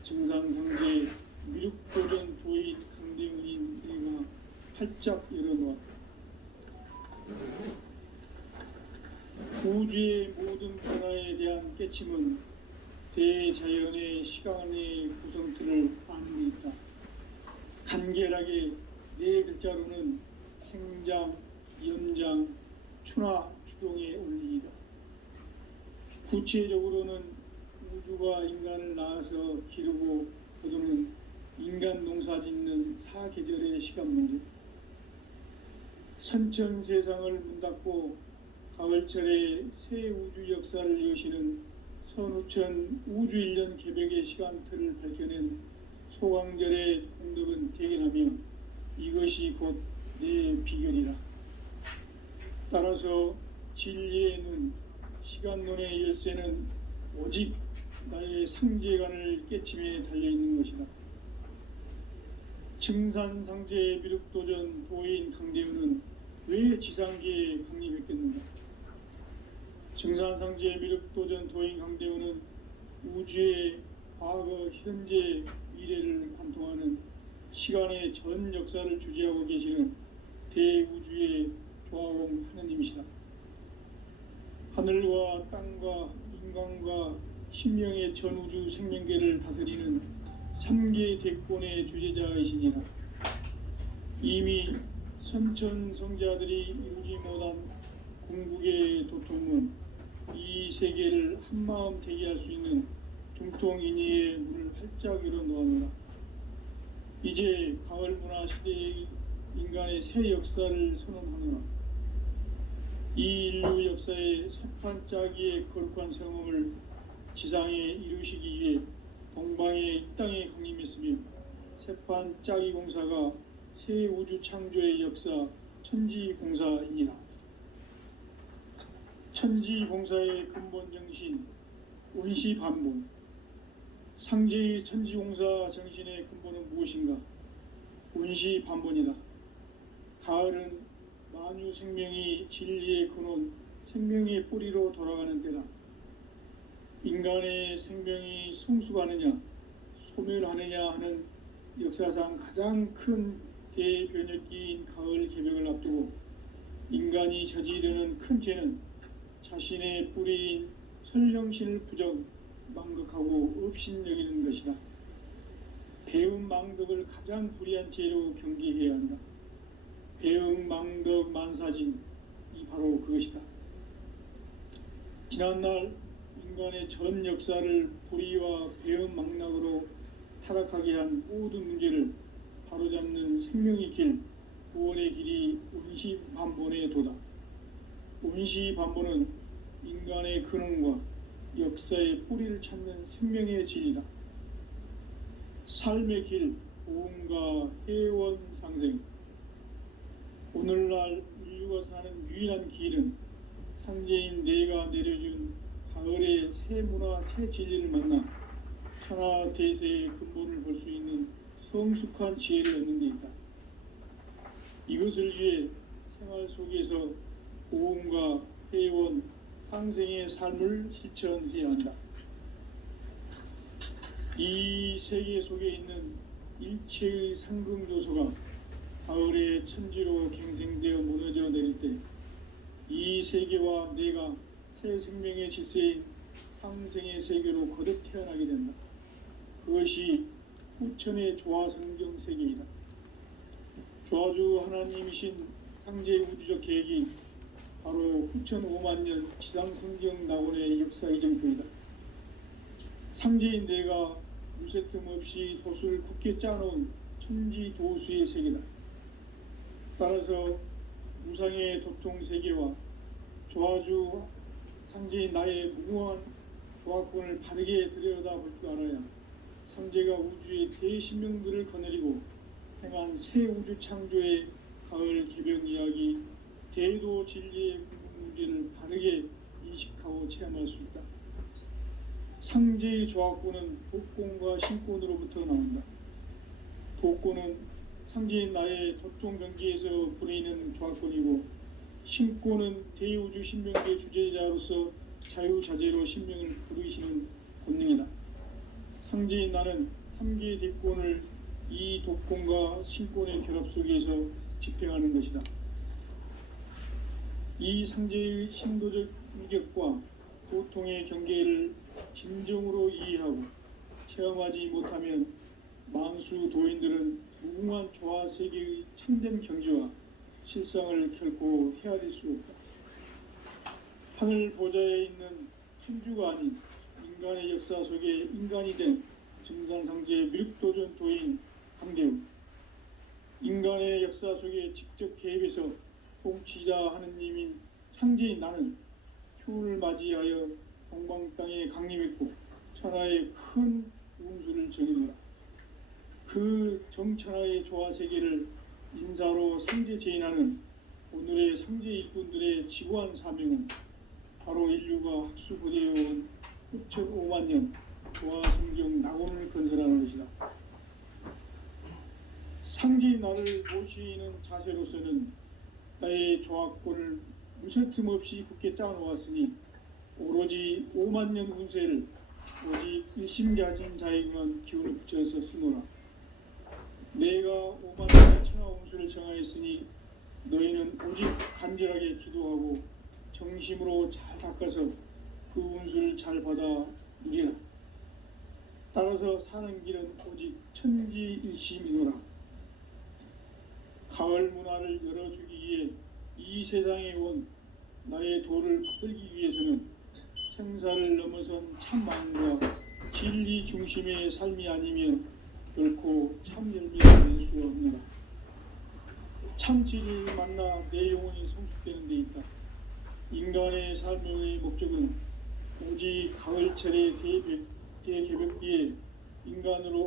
증산상제 미륵도전 도인 강대훈인 내가 활짝 열어놓았다. 우주의 모든 변화에 대한 깨침은 대자연의 시간의 구성틀을 아는 데 있다. 간결하게 네 글자로는 생장, 연장, 추나 추동의 원리이다. 구체적으로는 우주가 인간을 낳아서 기르고 거두는 인간 농사 짓는 사계절의 시간 문제. 선천 세상을 문 닫고 가을철에 새 우주 역사를 여시는 선우천 우주 1년 개벽의 시간틀을 밝혀낸 소강절의 공덕은 대견하며 이것이 곧 내 비결이라. 따라서 진리의 눈, 시간론의 열쇠는 오직 나의 상제관을 깨침에 달려있는 것이다. 증산상제 미륵도전 도인 강대훈은 왜 지상계에 강림했겠는가? 증산상제 미륵도전 도인 강대훈은 우주의 과거, 현재, 미래를 관통하는 시간의 전 역사를 주재하고 계시는 대우주의 조화공 하느님이시다. 하늘과 하늘과 땅과 인간과 신명의 전우주 생명계를 다스리는 3계 대권의 주제자이시니라. 이미 선천성자들이 이루지 못한 궁극의 도통은 이 세계를 한마음 되게 할 수 있는 중통인의의 문을 활짝 열어놓았노라. 이제 가을 문화 시대의 인간의 새 역사를 선언하노라. 이 인류 역사의 새판짜기의 거룩한 성음을 지상에 이루시기 위해 동방의 이 땅에 강림했으며 새판짜기 공사가 새 우주 창조의 역사 천지공사이니라. 천지공사의 근본 정신 원시반본. 상제의 천지공사 정신의 근본은 무엇인가? 원시반본이다. 가을은 만유 생명이 진리의 근원, 생명의 뿌리로 돌아가는 때다. 인간의 생명이 성숙하느냐, 소멸하느냐 하는 역사상 가장 큰 대변혁기인 가을 개벽을 앞두고 인간이 저지르는 큰 죄는 자신의 뿌리인 설령신을 부정, 망극하고 업신여기는 것이다. 배음 망덕을 가장 불의한 죄로 경계해야 한다. 배음 망덕 만사진이 바로 그것이다. 지난날 인간의 전 역사를 불의와 배음 망락으로 타락하게 한 모든 문제를 바로잡는 생명의 길, 구원의 길이 원시반본의 도다. 원시반본은 인간의 근원과 역사의 뿌리를 찾는 생명의 진리다. 삶의 길, 보험과 회원 상생. 오늘날 인류가 사는 유일한 길은 상제인 내가 내려준 가을의 새 문화, 새 진리를 만나 천하 대세의 근본을 볼 수 있는 성숙한 지혜를 얻는 데 있다. 이것을 위해 생활 속에서 보험과 회원, 상생의 삶을 실천해야 한다. 이 세계 속에 있는 일체의 상금 요소가 가을의 천지로 갱생되어 무너져 내릴 때 이 세계와 내가 새 생명의 질서인 상생의 세계로 거듭 태어나게 된다. 그것이 후천의 조화성경 세계이다. 조화주 하나님이신 상제의 우주적 계획이 바로 후천 5만 년 지상성경 낙원의 역사 이정표이다. 상제인 내가 무쇠틈 없이 도수를 굳게 짜놓은 천지도수의 세계다. 따라서 무상의 도통 세계와 조화주 상제인 나의 무궁한 조화권을 바르게 들여다볼 줄 알아야 상제가 우주의 대신명들을 거느리고 행한 새 우주 창조의 가을 개벽 이야기, 대도 진리의 궁극 문제를 바르게 인식하고 체험할 수 있다. 상제의 조화권은 독권과 신권으로부터 나온다. 독권은 상제인 나의 도통 경계에서 부리는 조화권이고, 신권은 대우주 신명계 주제자로서 자유자재로 신명을 부르시는 권능이다. 상제인 나는 3계 대권을 이 독권과 신권의 결합 속에서 집행하는 것이다. 이 상제의 신도적 위격과 도통의 경계를 진정으로 이해하고 체험하지 못하면 만수 도인들은 무궁한 조화 세계의 참된 경지와 실상을 결코 헤아릴 수 없다. 하늘 보좌에 있는 천주가 아닌 인간의 역사 속에 인간이 된 증산상제의 밀도전 도인 강대우, 인간의 역사 속에 직접 개입해서 통치자 하느님인 상제인 나는 추운을 맞이하여 동방 땅에 강림했고 천하의 큰 운수를 정해노라. 그 정천하의 조화 세계를 인사로 상제 제인하는 오늘의 상제 일꾼들의 지구한 사명은 바로 인류가 학수고대해온 후천 5만 년 조화 성경 낙원을 건설하는 것이다. 상제인 나를 모시는 자세로서는 나의 조화권을 무쇠틈 없이 굳게 짜놓았으니 오로지 5만 년 운세를 오직 일심 가진 자에게만 기운을 붙여서 쓰노라. 내가 5만 년의 천하 운수를 정하였으니 너희는 오직 간절하게 기도하고 정심으로 잘 닦아서 그 운수를 잘 받아 누리라. 따라서 사는 길은 오직 천지일심이노라. 가을 문화를 열어주기 위해 이 세상에 온 나의 도를 붙들기 위해서는 생사를 넘어선 참 마음과 진리 중심의 삶이 아니면 결코 참 열매를 낼 수 없느라. 참 진리를 만나 내 영혼이 성숙되는 데 있다. 인간의 삶의 목적은 오직 가을철의 대개벽 뒤에 인간으로